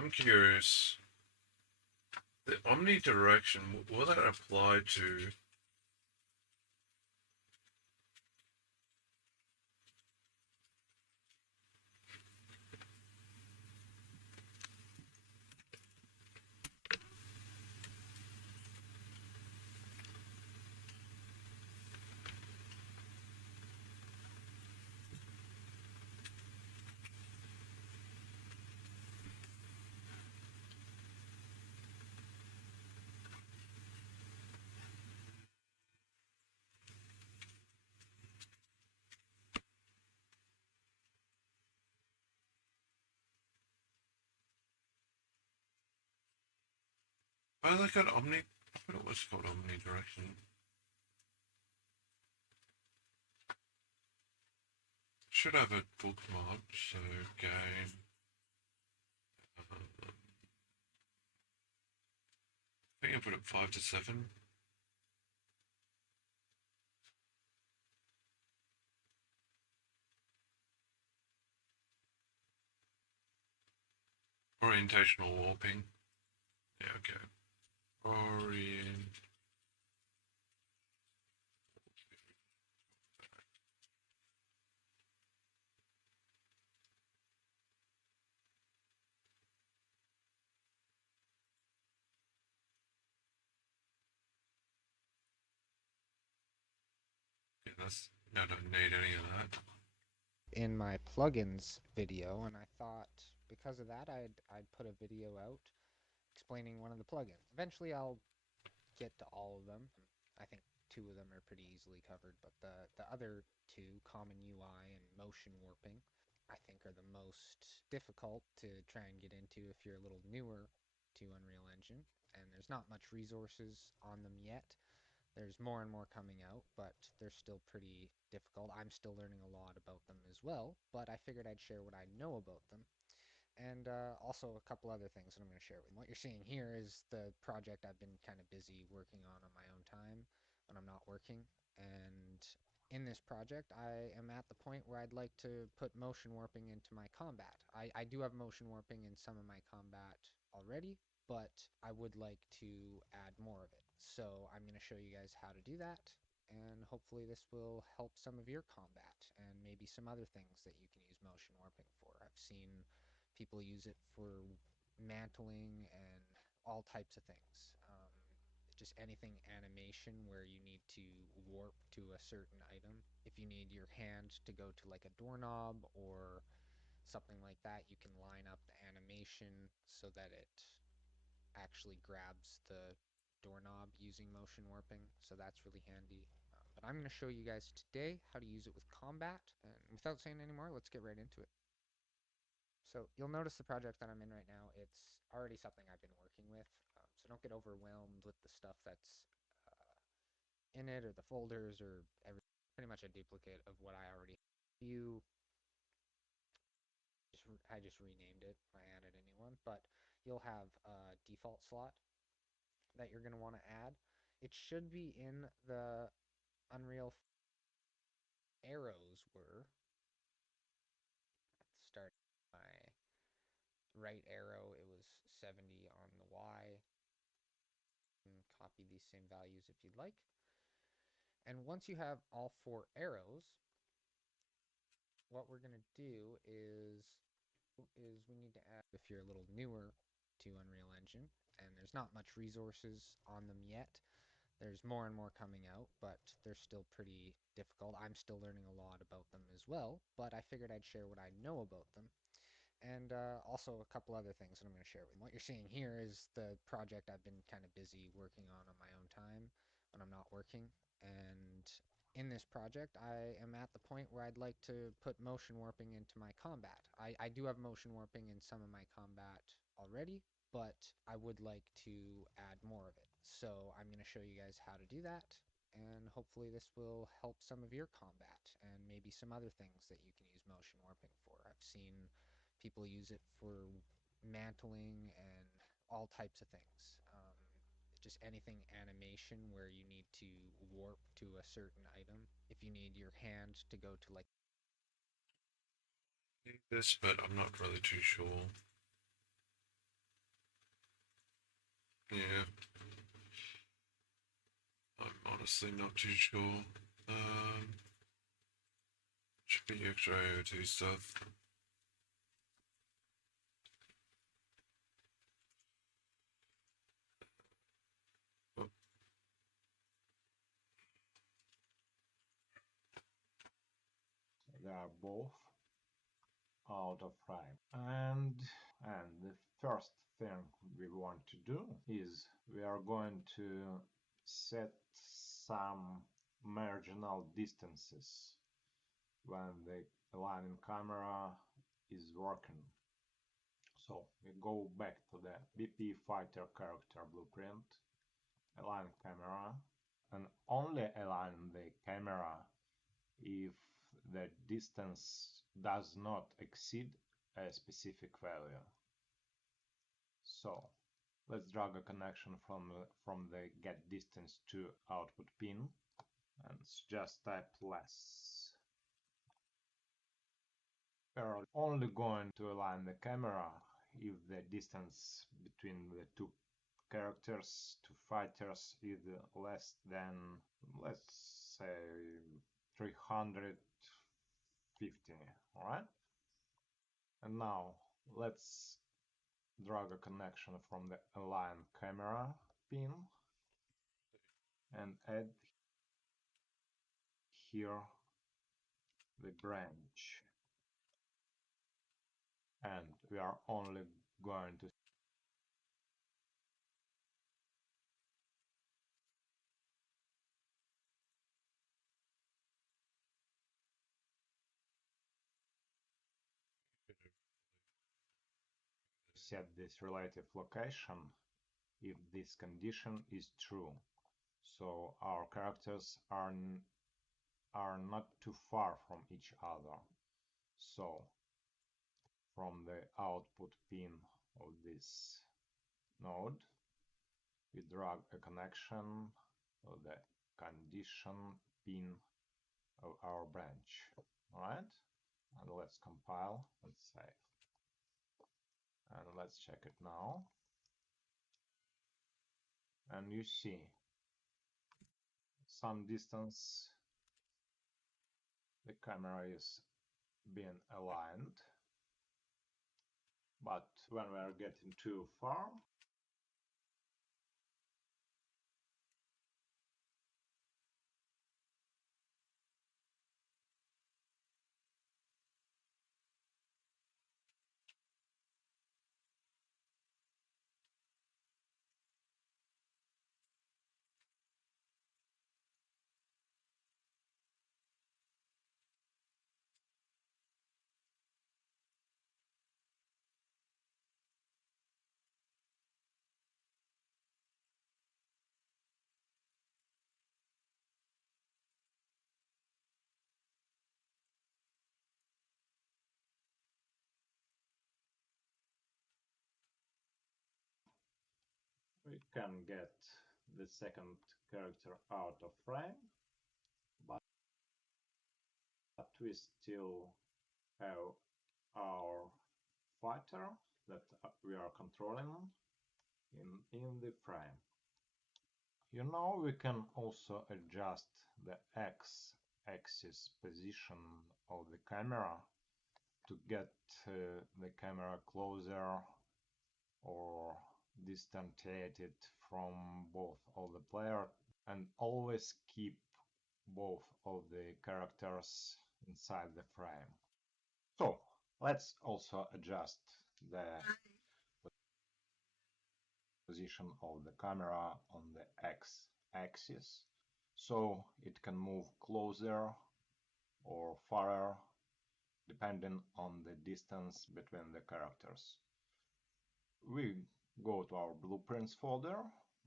I'm curious. The omnidirection, will that apply to? Oh, they got omni. I thought it was called omnidirection. Should have a bookmark, so game. I think I put it 5 to 7. Orientational warping. Yeah, okay. Orient. Yeah, that's. No, I don't need any of that. In my plugins video, and I thought because of that I'd put a video out explaining one of the plugins. Eventually I'll get to all of them. I think two of them are pretty easily covered, but the other two, Common UI and Motion Warping, I think are the most difficult to try and get into if you're a little newer to Unreal Engine, and there's not much resources on them yet. There's more and more coming out, but they're still pretty difficult. I'm still learning a lot about them as well, but I figured I'd share what I know about them. And also a couple other things that I'm going to share with you. What you're seeing here is the project I've been kind of busy working on my own time when I'm not working. And in this project, I am at the point where I'd like to put motion warping into my combat. I do have motion warping in some of my combat already, but I would like to add more of it. So I'm going to show you guys how to do that, and hopefully this will help some of your combat and maybe some other things that you can use motion warping for. I've seen people use it for mantling and all types of things. Just anything animation where you need to warp to a certain item. If you need your hand to go to like a doorknob or something like that, you can line up the animation so that it actually grabs the doorknob using motion warping. So that's really handy. But I'm going to show you guys today how to use it with combat. And without saying any more, let's get right into it. So you'll notice the project that I'm in right now, it's already something I've been working with. So don't get overwhelmed with the stuff that's in it or the folders or everything. Pretty much a duplicate of what I already have. I just renamed it. I added a new one, but you'll have a default slot that you're going to want to add. It should be in the Unreal arrows were. Start my right arrow, it was 70 on the Y. Copy these same values if you'd like. And once you have all 4 arrows, what we're going to do is we need to add, if you're a little newer to Unreal Engine, and there's not much resources on them yet, There's more and more coming out, but they're still pretty difficult. I'm still learning a lot about them as well, but I figured I'd share what I know about them. And also a couple other things that I'm going to share with you. What you're seeing here is the project I've been kind of busy working on my own time when I'm not working. And in this project, I am at the point where I'd like to put motion warping into my combat. I do have motion warping in some of my combat already, but I would like to add more of it. So I'm going to show you guys how to do that, and hopefully this will help some of your combat and maybe some other things that you can use motion warping for. I've seen people use it for mantling and all types of things. Just anything animation where you need to warp to a certain item. If you need your hand to go to like This, but I'm not really too sure. Yeah. I'm honestly not too sure. Should be extra AOT stuff. They are both out of frame. And the first thing we want to do is we are going to set some marginal distances when the aligning camera is working. So we go back to the BP fighter character blueprint, align camera, and only align the camera if the distance does not exceed a specific value. So let's drag a connection from the get distance to output pin and just type less. We're only going to align the camera if the distance between the two characters, two fighters, is less than, let's say, 350. Alright? And now let's drag a connection from the align camera pin and add here the branch. And we are only going to set this relative location if this condition is true. So our characters are not too far from each other. So from the output pin of this node, we drag a connection of the condition pin of our branch. Alright? And let's compile and save. And let's check it now. And you see some distance the camera is being aligned, but when we are getting too far, we can get the second character out of frame, but we still have our fighter that we are controlling in the frame. You know, we can also adjust the x-axis position of the camera to get the camera closer or distantiated from both of the player and always keep both of the characters inside the frame. So let's also adjust the position of the camera on the x-axis so it can move closer or farther depending on the distance between the characters. We go to our blueprints folder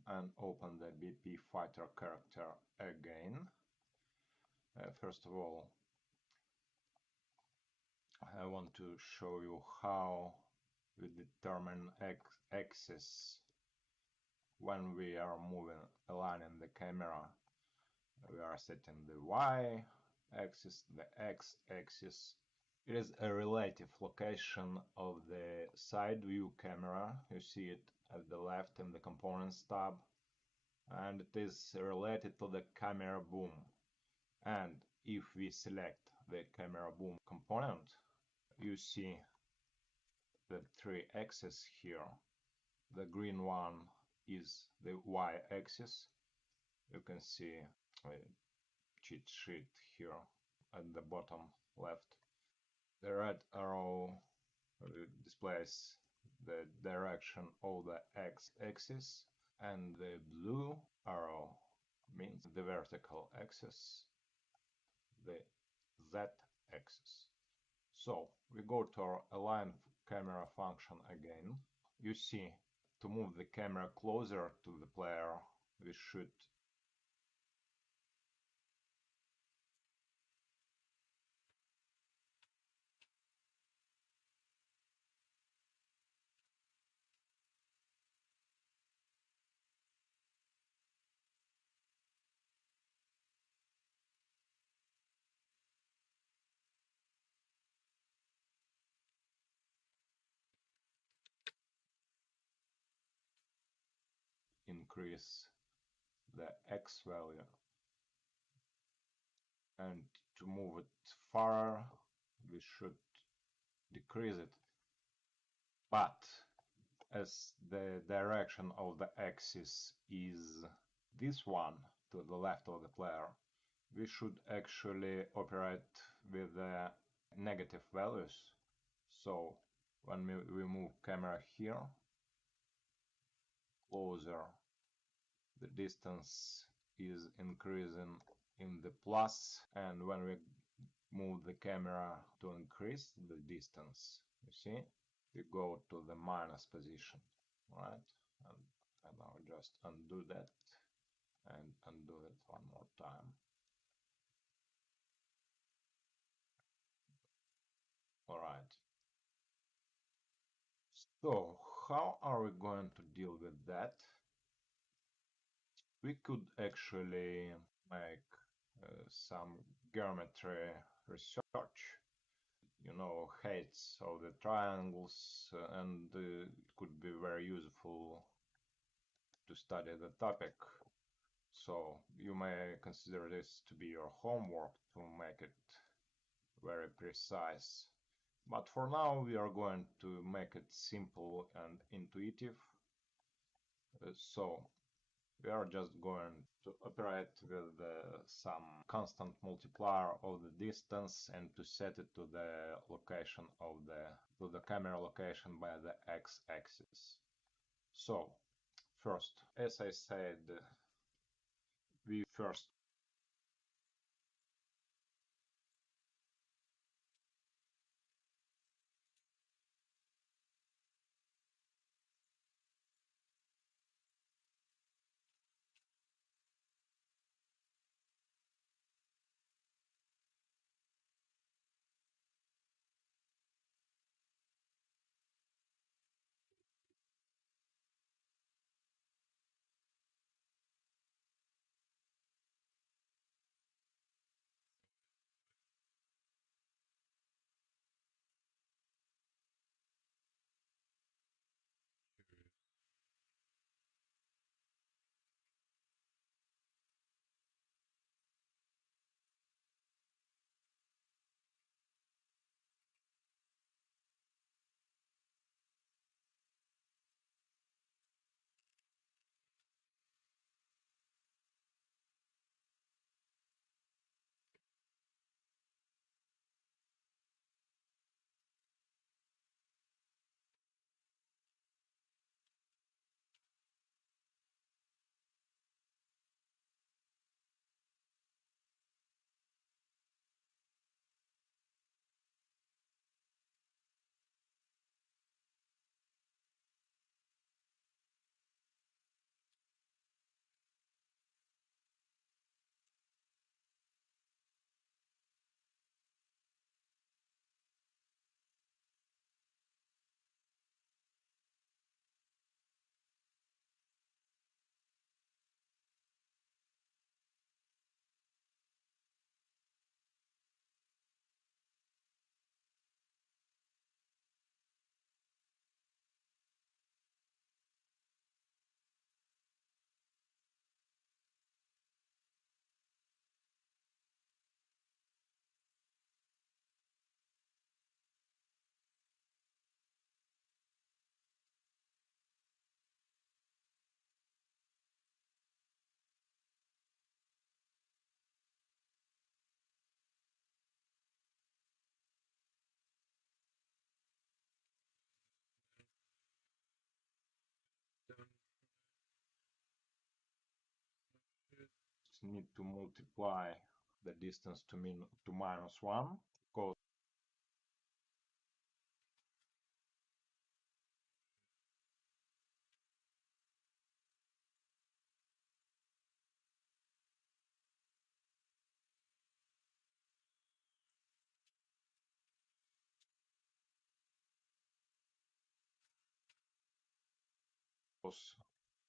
and open the BP fighter character again. First of all, I want to show you how we determine axis when we are moving, aligning the camera. We are setting the Y axis, the X axis. It is a relative location of the side view camera. You see it at the left in the components tab, and it is related to the camera boom. And if we select the camera boom component, you see the three axes here. The green one is the Y axis. You can see a cheat sheet here at the bottom left. The red arrow displays the direction of the x-axis, and the blue arrow means the vertical axis, the z-axis. So we go to our align camera function again. You see, to move the camera closer to the player, we should increase the x value, and to move it farther we should decrease it, but as the direction of the axis is this one to the left of the player, we should actually operate with the negative values. So when we move camera here closer, the distance is increasing in the plus, and when we move the camera to increase the distance, you see, we go to the minus position, right? And now just undo that and undo it one more time. All right. So how are we going to deal with that? We could actually make some geometry research, you know, heights of the triangles, and it could be very useful to study the topic. So you may consider this to be your homework to make it very precise. But for now we are going to make it simple and intuitive. So we are just going to operate with some constant multiplier of the distance and to set it to the location of the camera location by the x-axis. So first, as I said, we first need to multiply the distance to -1, because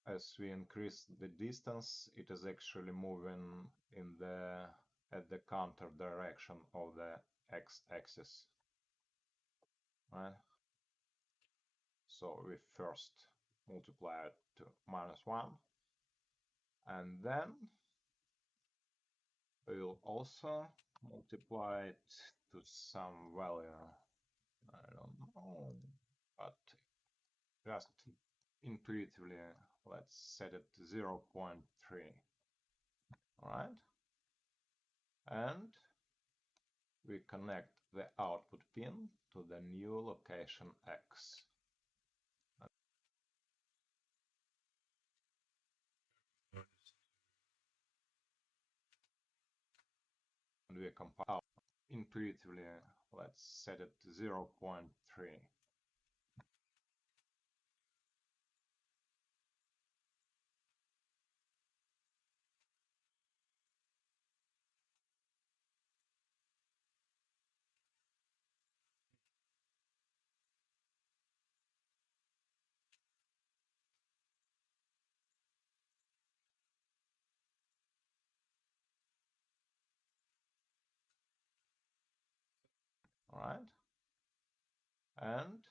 as we increase the distance, it is actually moving at the counter direction of the x-axis, right? So we first multiply it to -1, and then we will also multiply it to some value. I don't know, but just intuitively, let's set it to 0.3. All right, and we connect the output pin to the new location X. And we compile intuitively, let's set it to 0.3. All right, and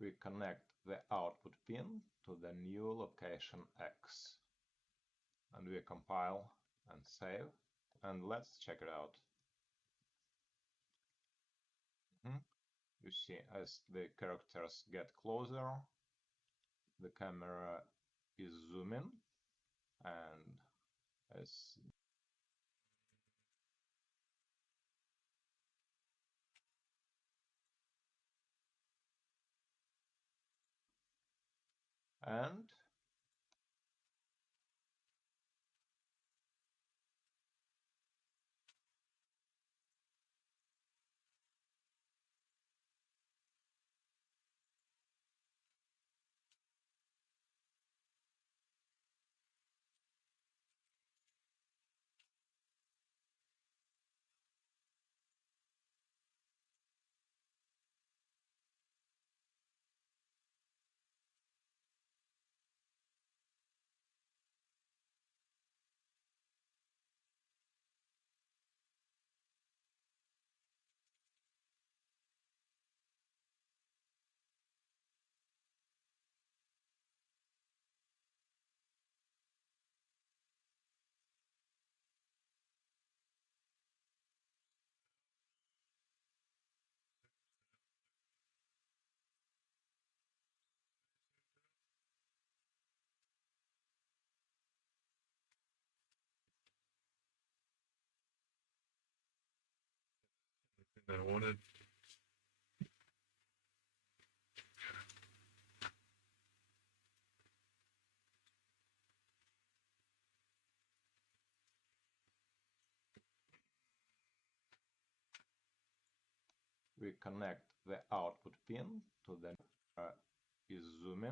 we connect the output pin to the new location X. And we compile and save, and let's check it out. You see, as the characters get closer, the camera is zooming, and as and that I wanted. we connect the output pin to the is zooming.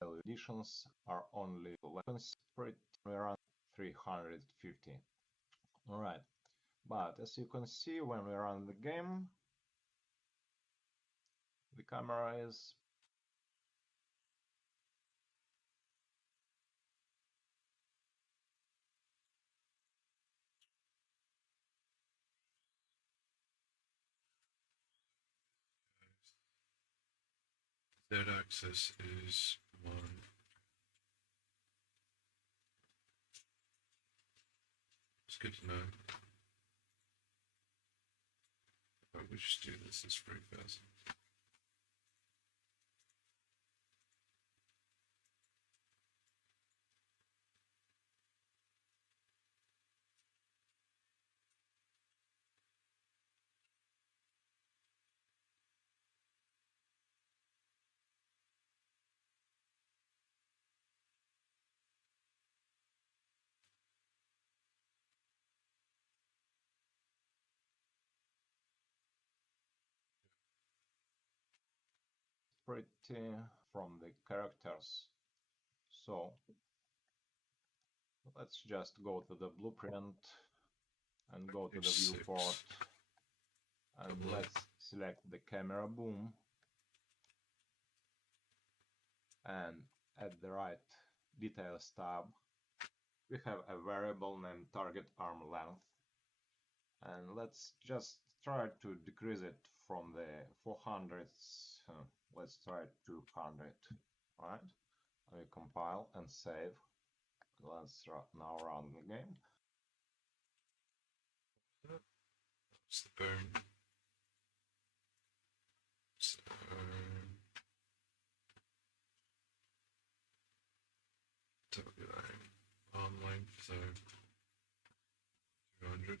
The editions are only spread around 350. All right, but as you can see, when we run the game, the camera is Z-axis is 1. It's good to know. But we just do this. It's pretty fast. pretty from the characters. So let's just go to the blueprint and go to the viewport, and let's select the camera boom and at the right details tab we have a variable named target arm length, and let's just try to decrease it from the 400s. Let's try 200. Right, we compile and save. Let's now run the game. It's the boom. So, arm length, so 200.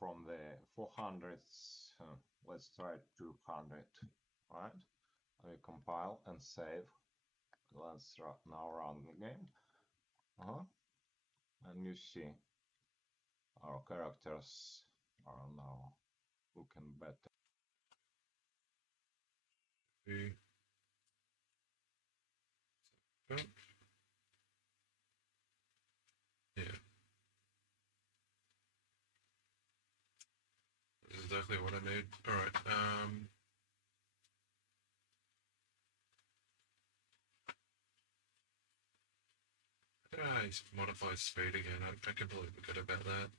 From the 400s, let's try 200. Right, we compile and save. Let's now run the game. And you see our characters are now looking better. Yeah. This is exactly what I need. Alright, he's modified speed again. I completely forgot about that.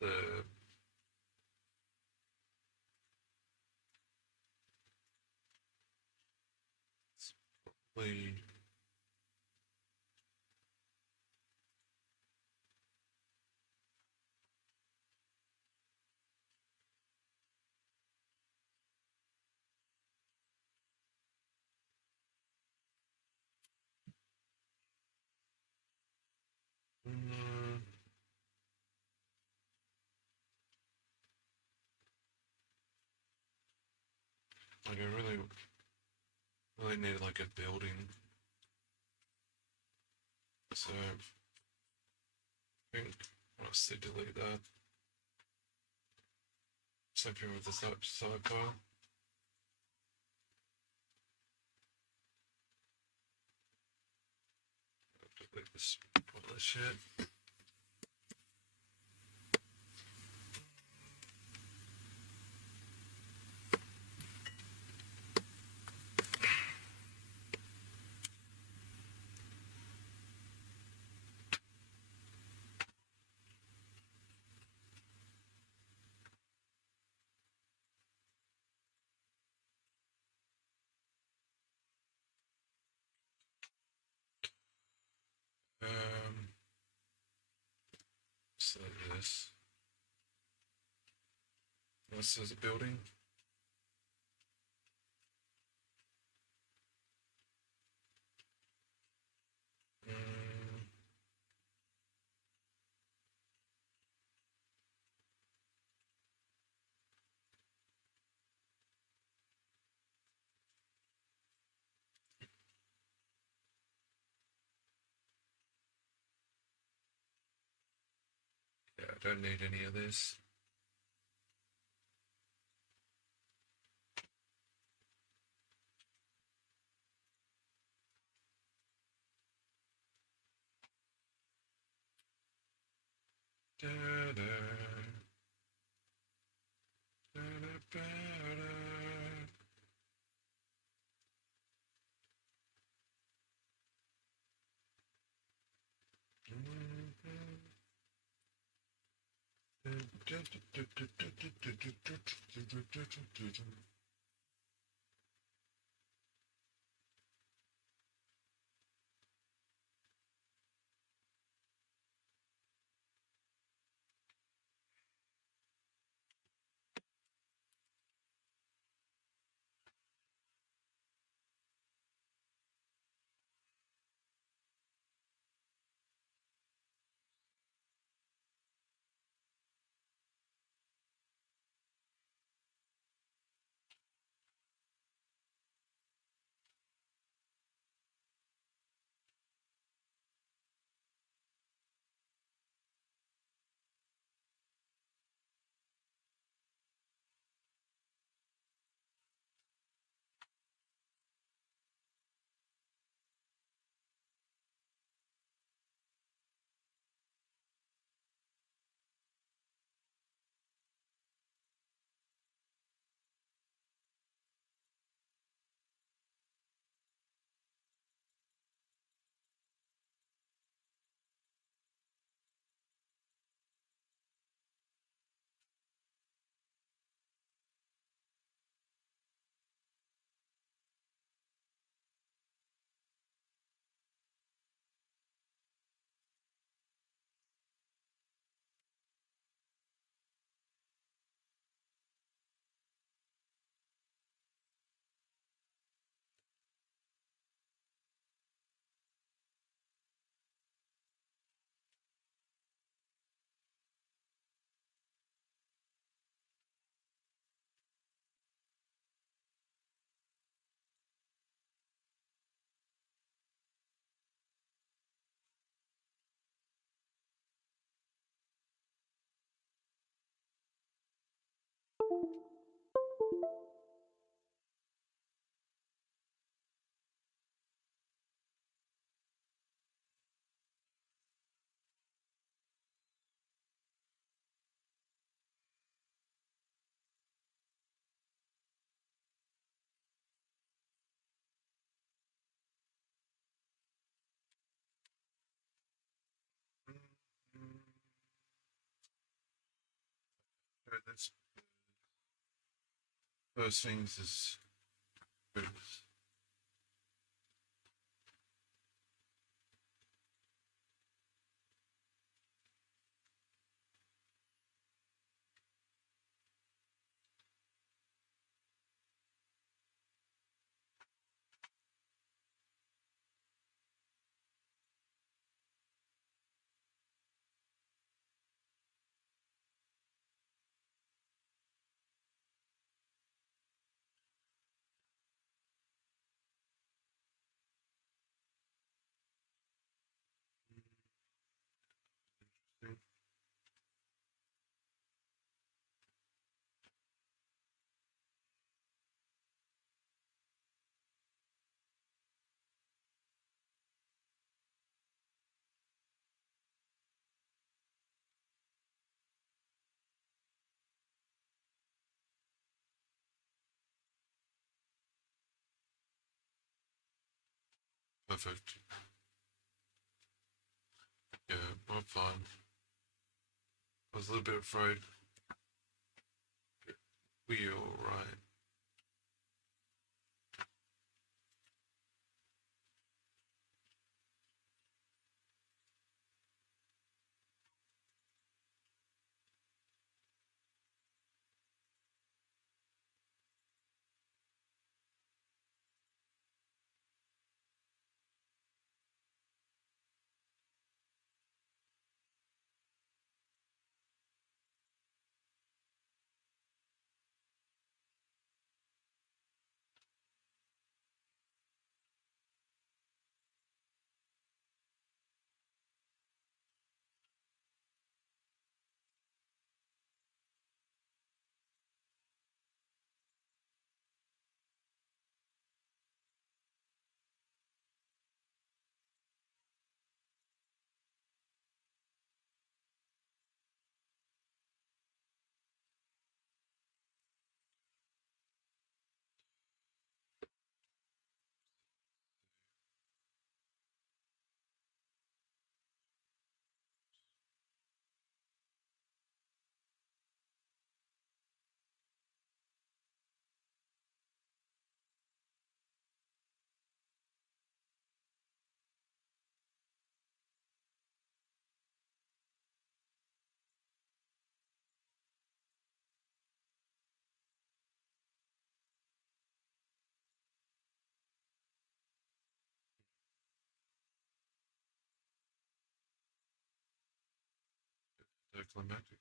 The probably like I really need like a building. So I think I'll still delete that. Same thing with the sidebar. Delete this pointless shit. So this. This is a building. Yeah, I don't need any of this. Alright, that's first things is good. Interesting. Perfect. Yeah, I'm fine. I was a little bit afraid. We alright. Climactic.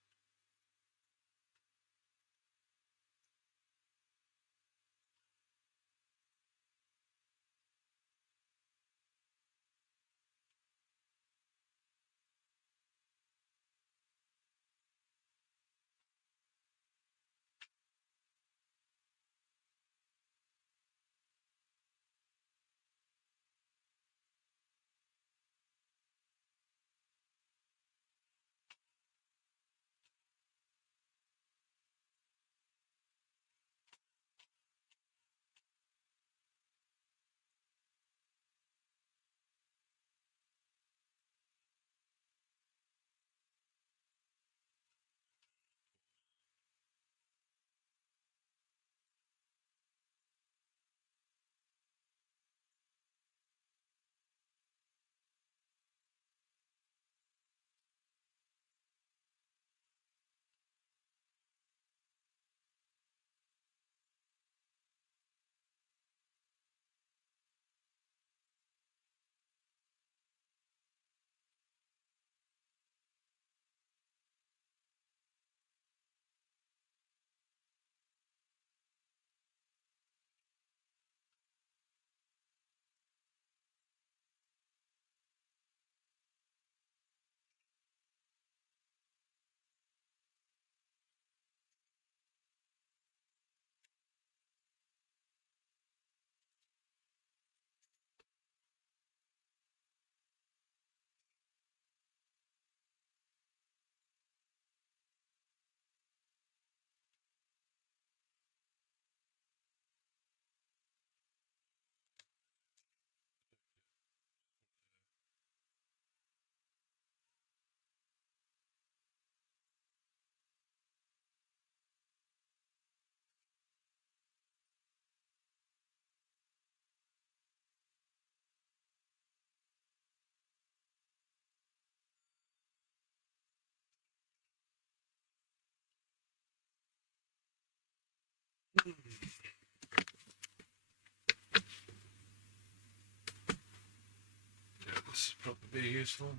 this would probably be useful.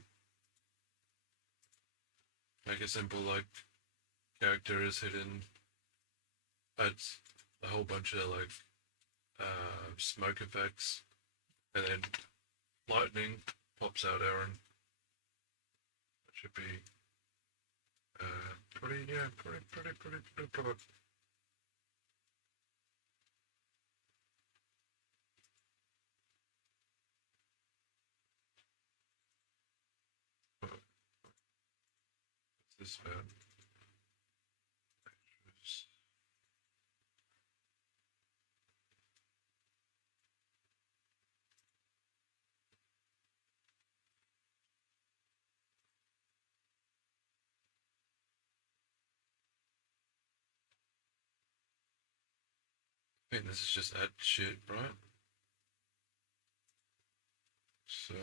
Make a simple like character is hidden, adds a whole bunch of like smoke effects, and then lightning pops out Aaron. That should be pretty good. What's this about? I think this is just add shit, right? So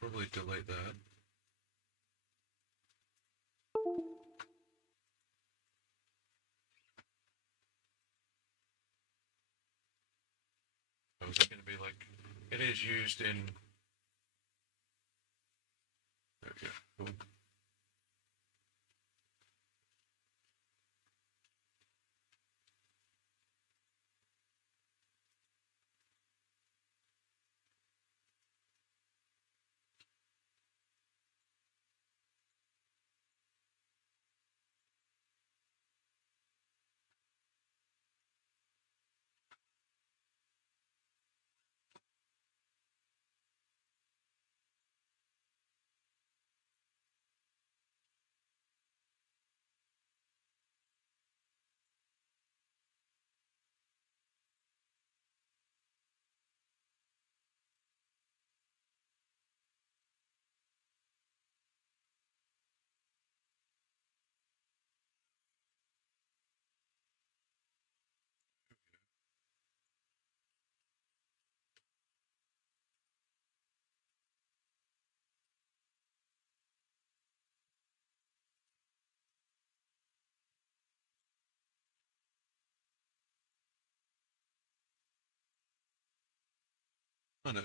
probably delete that. Or is it going to be like it is used in? Okay, cool. I know.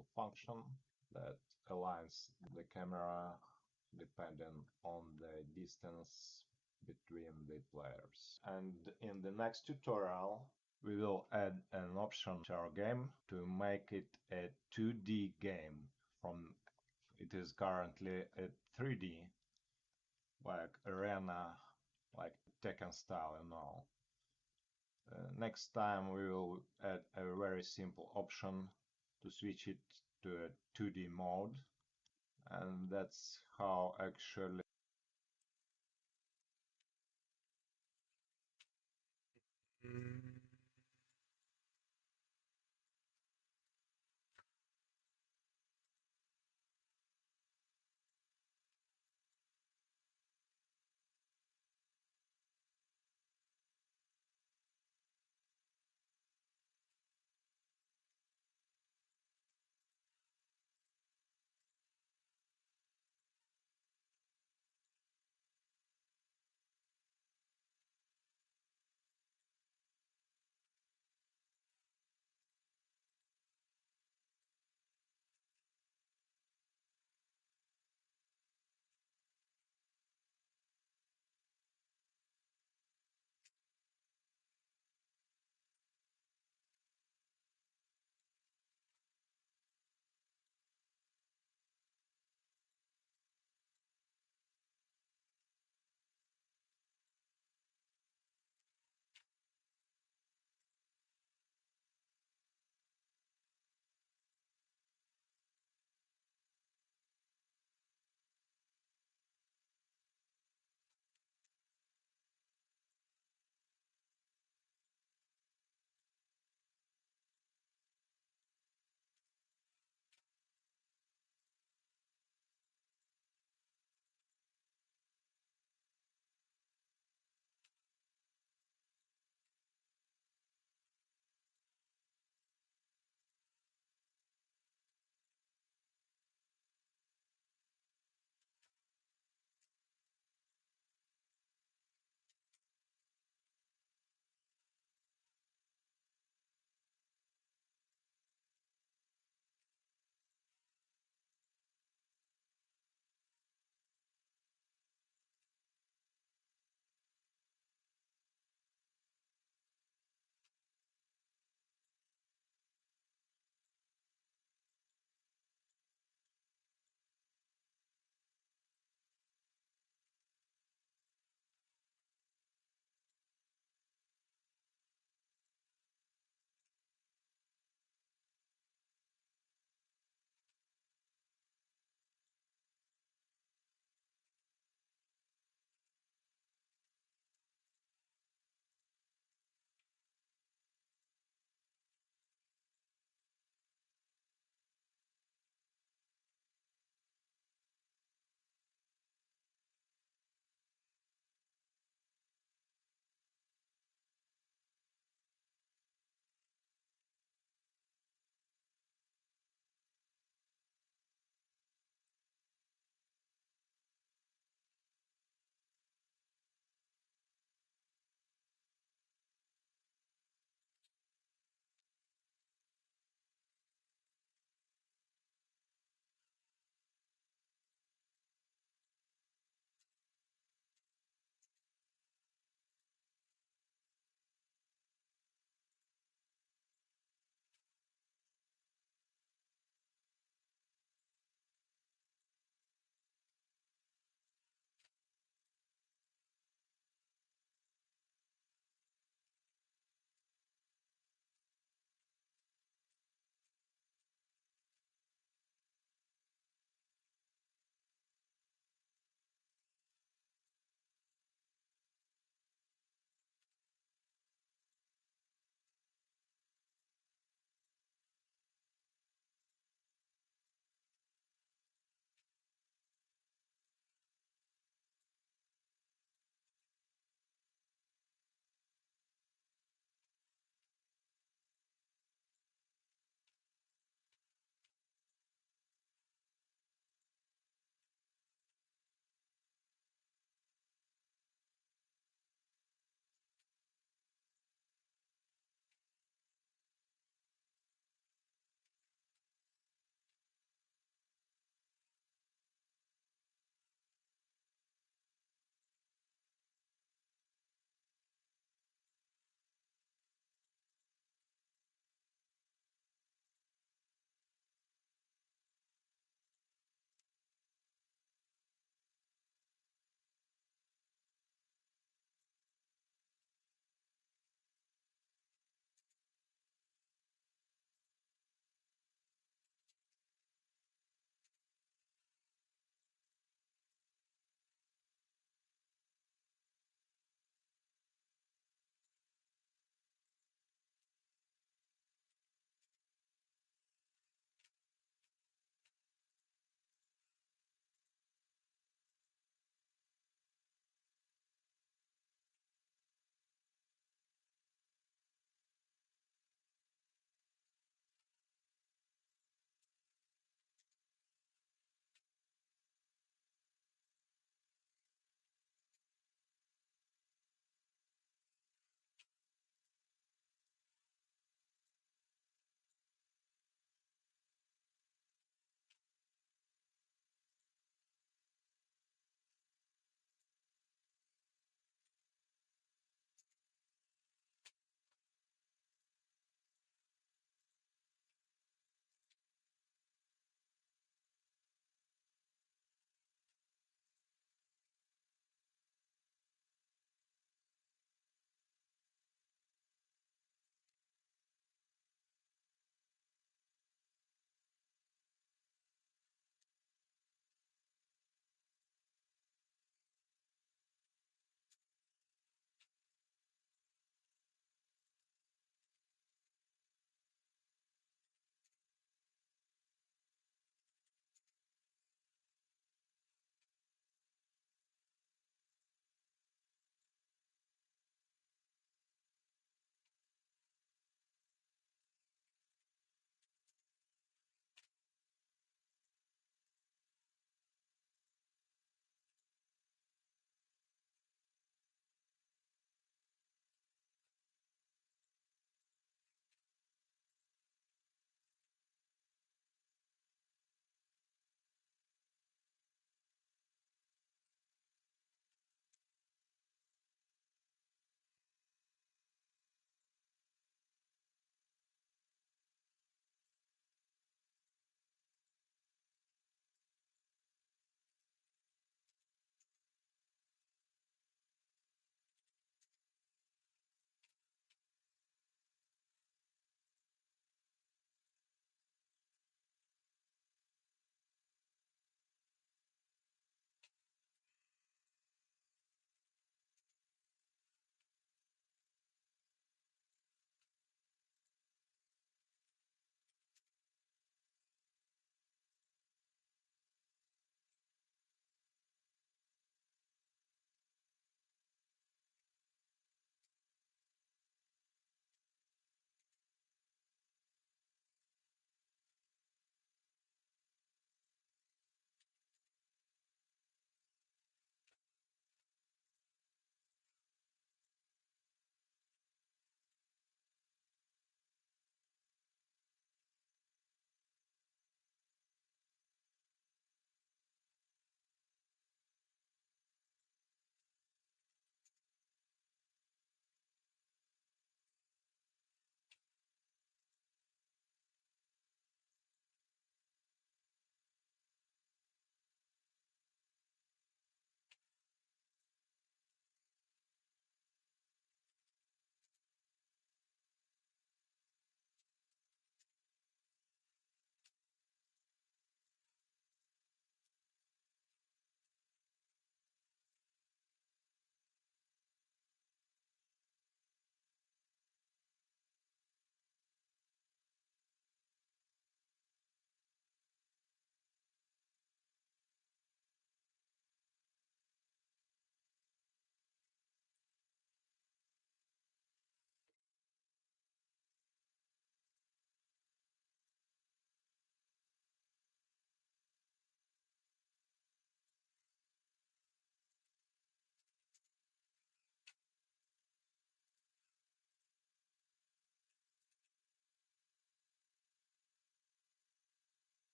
simple function that aligns the camera depending on the distance between the players. And in the next tutorial, we will add an option to our game to make it a 2D game from it is currently a 3D, like arena, like Tekken style and all. Next time we will add a very simple option to switch it to a 2D mode, and that's how actually Mm.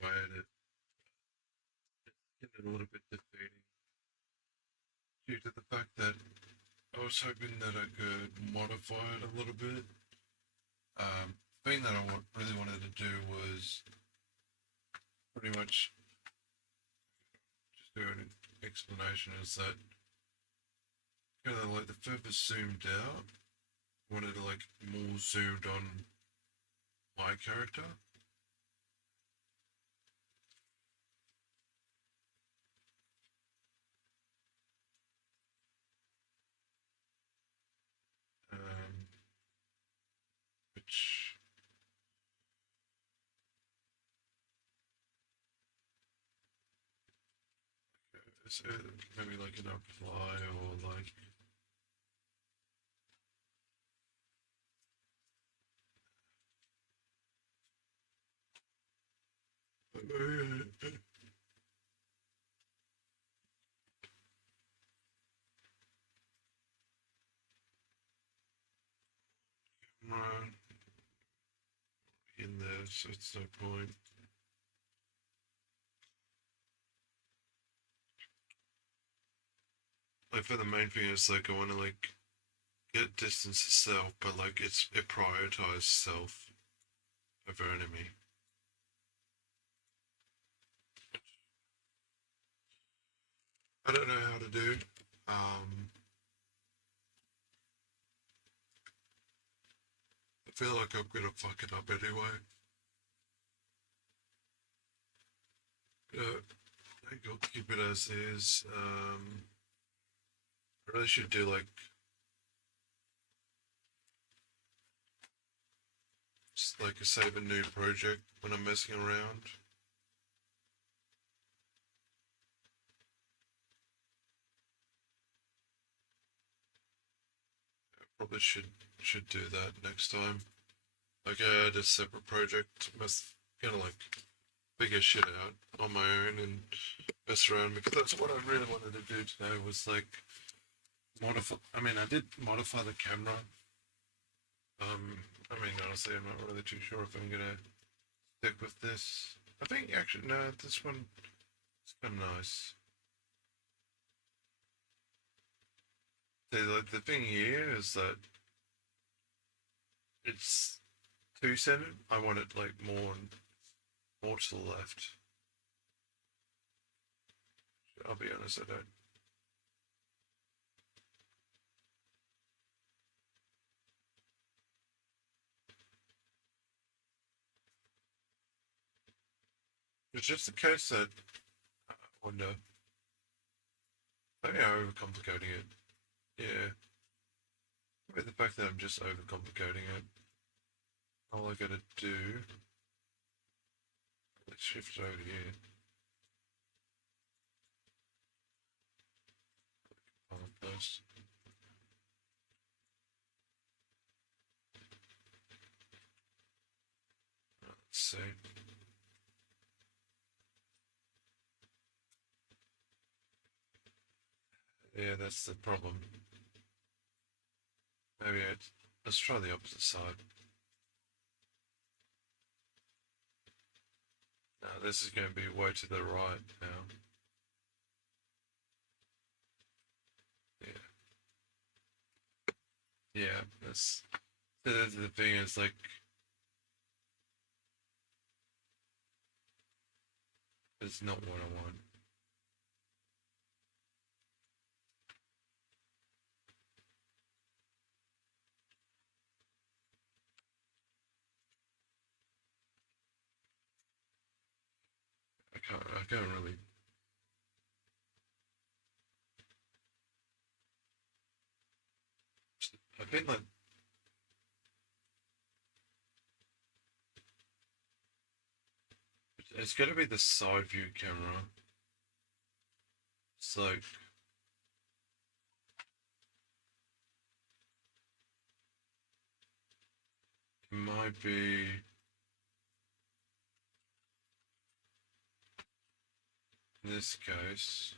acquired it. It's getting a little bit defeating due to the fact that I was hoping that I could modify it a little bit. The thing that I really wanted to do was pretty much just do an explanation is that kind of like the further zoomed out, I wanted to like more zoomed on my character. Which is maybe like an apply or like in there, so it's no point. Like for the main thing is like I want to like get distance itself, but like it prioritizes self over enemy. I don't know how to do. I feel like I'm gonna fuck it up anyway. I think I'll keep it as is. I really should do like just like a save a new project when I'm messing around. I probably should do that next time. Like I had a separate project, mess kind of like figure shit out on my own and mess around because that's what I really wanted to do today was like modify. I mean, I did modify the camera. I mean, honestly, I'm not really too sure if I'm gonna stick with this. I think actually, no, this one is kind of nice. The thing here is that it's two-centered. I want it like more to the left. I'll be honest, I don't. It's just the case that I wonder. Maybe I'm overcomplicating it. Yeah. Maybe the fact that I'm just overcomplicating it. All I gotta do. Let's shift it over here. First. Let's see. Yeah, that's the problem. Maybe let's try the opposite side. Now this is going to be way to the right now. Yeah. Yeah, that's the thing is like it's not what I want. I can't really. I've been like. It's gonna be the side view camera. It's like. It might be. In this case.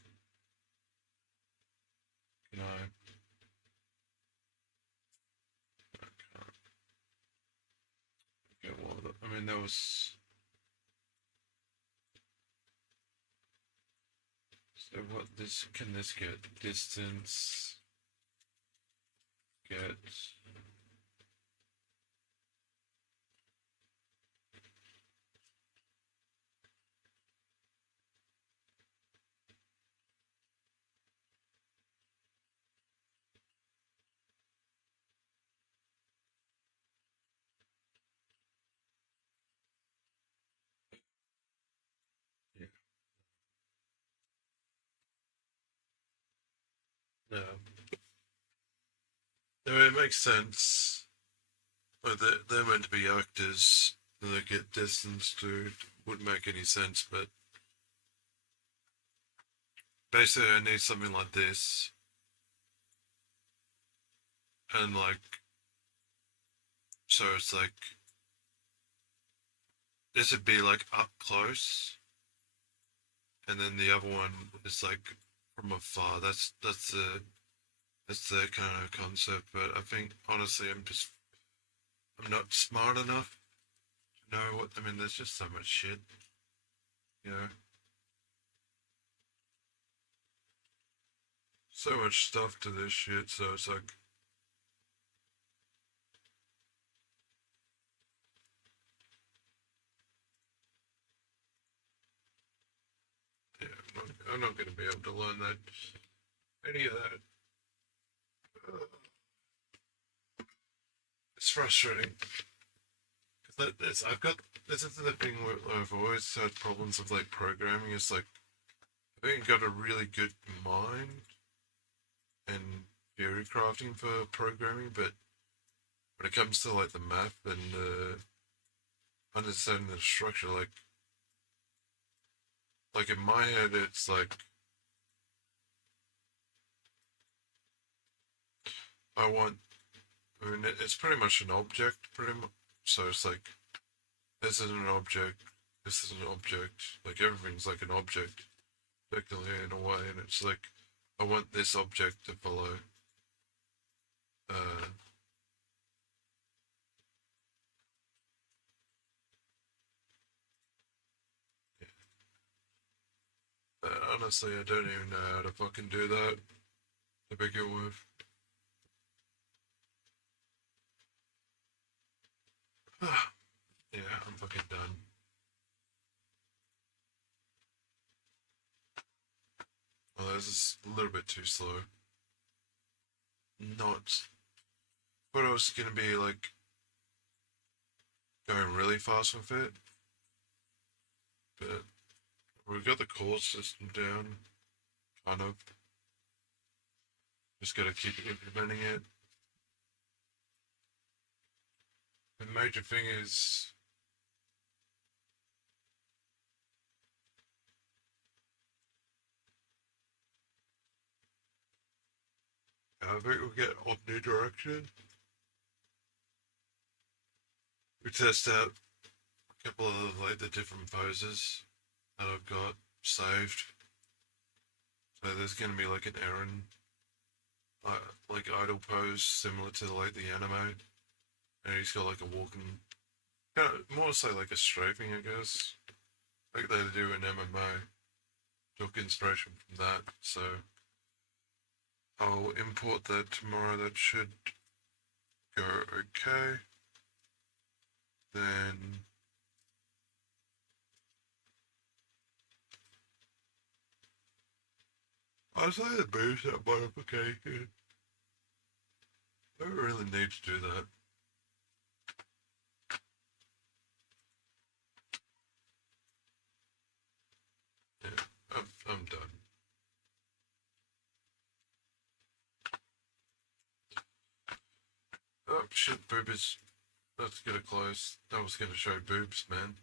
Can I? I can't. Okay, well, I mean, that was. So what this can this get? Distance. Get. Yeah. No. No, it makes sense. But they're meant to be actors. And they get distance to wouldn't make any sense, but basically I need something like this. And like so it's like this would be like up close. And then the other one is like from afar. That's the kind of concept, but I think honestly I'm not smart enough to know what I mean there's just so much shit. You know. So much stuff to this shit, so it's like yeah, I'm not gonna be able to learn that any of that. It's frustrating. I've got this is the thing where I've always had problems with like programming. It's like I think I've got a really good mind and theory crafting for programming, but when it comes to like the math and understanding the structure, like in my head, it's like I want. I mean, it's pretty much an object, pretty much. So it's like this is an object, this is an object. Like everything's like an object, technically in a way, and it's like I want this object to follow. Uh, Honestly, I don't even know how to fucking do that to begin with. Yeah, I'm fucking done. Oh, this is a little bit too slow. Not. Thought I was gonna be like going really fast with it, but we've got the core system down, kind of. Just gotta keep implementing it. The major thing is I think we'll get omnidirection. We test out a couple of like the different poses that I've got saved. So there's gonna be like an Aaron, like idle pose similar to like the anime, and he's got like a walking, kind of more so like a strafing, I guess, like they do in MMA. Took inspiration from that, so I'll import that tomorrow. That should go okay. Then I'll say the boost that modification. I don't really need to do that. Yeah, I'm done. Oh shit, boobies. Let's get it close. That was gonna show boobs, man.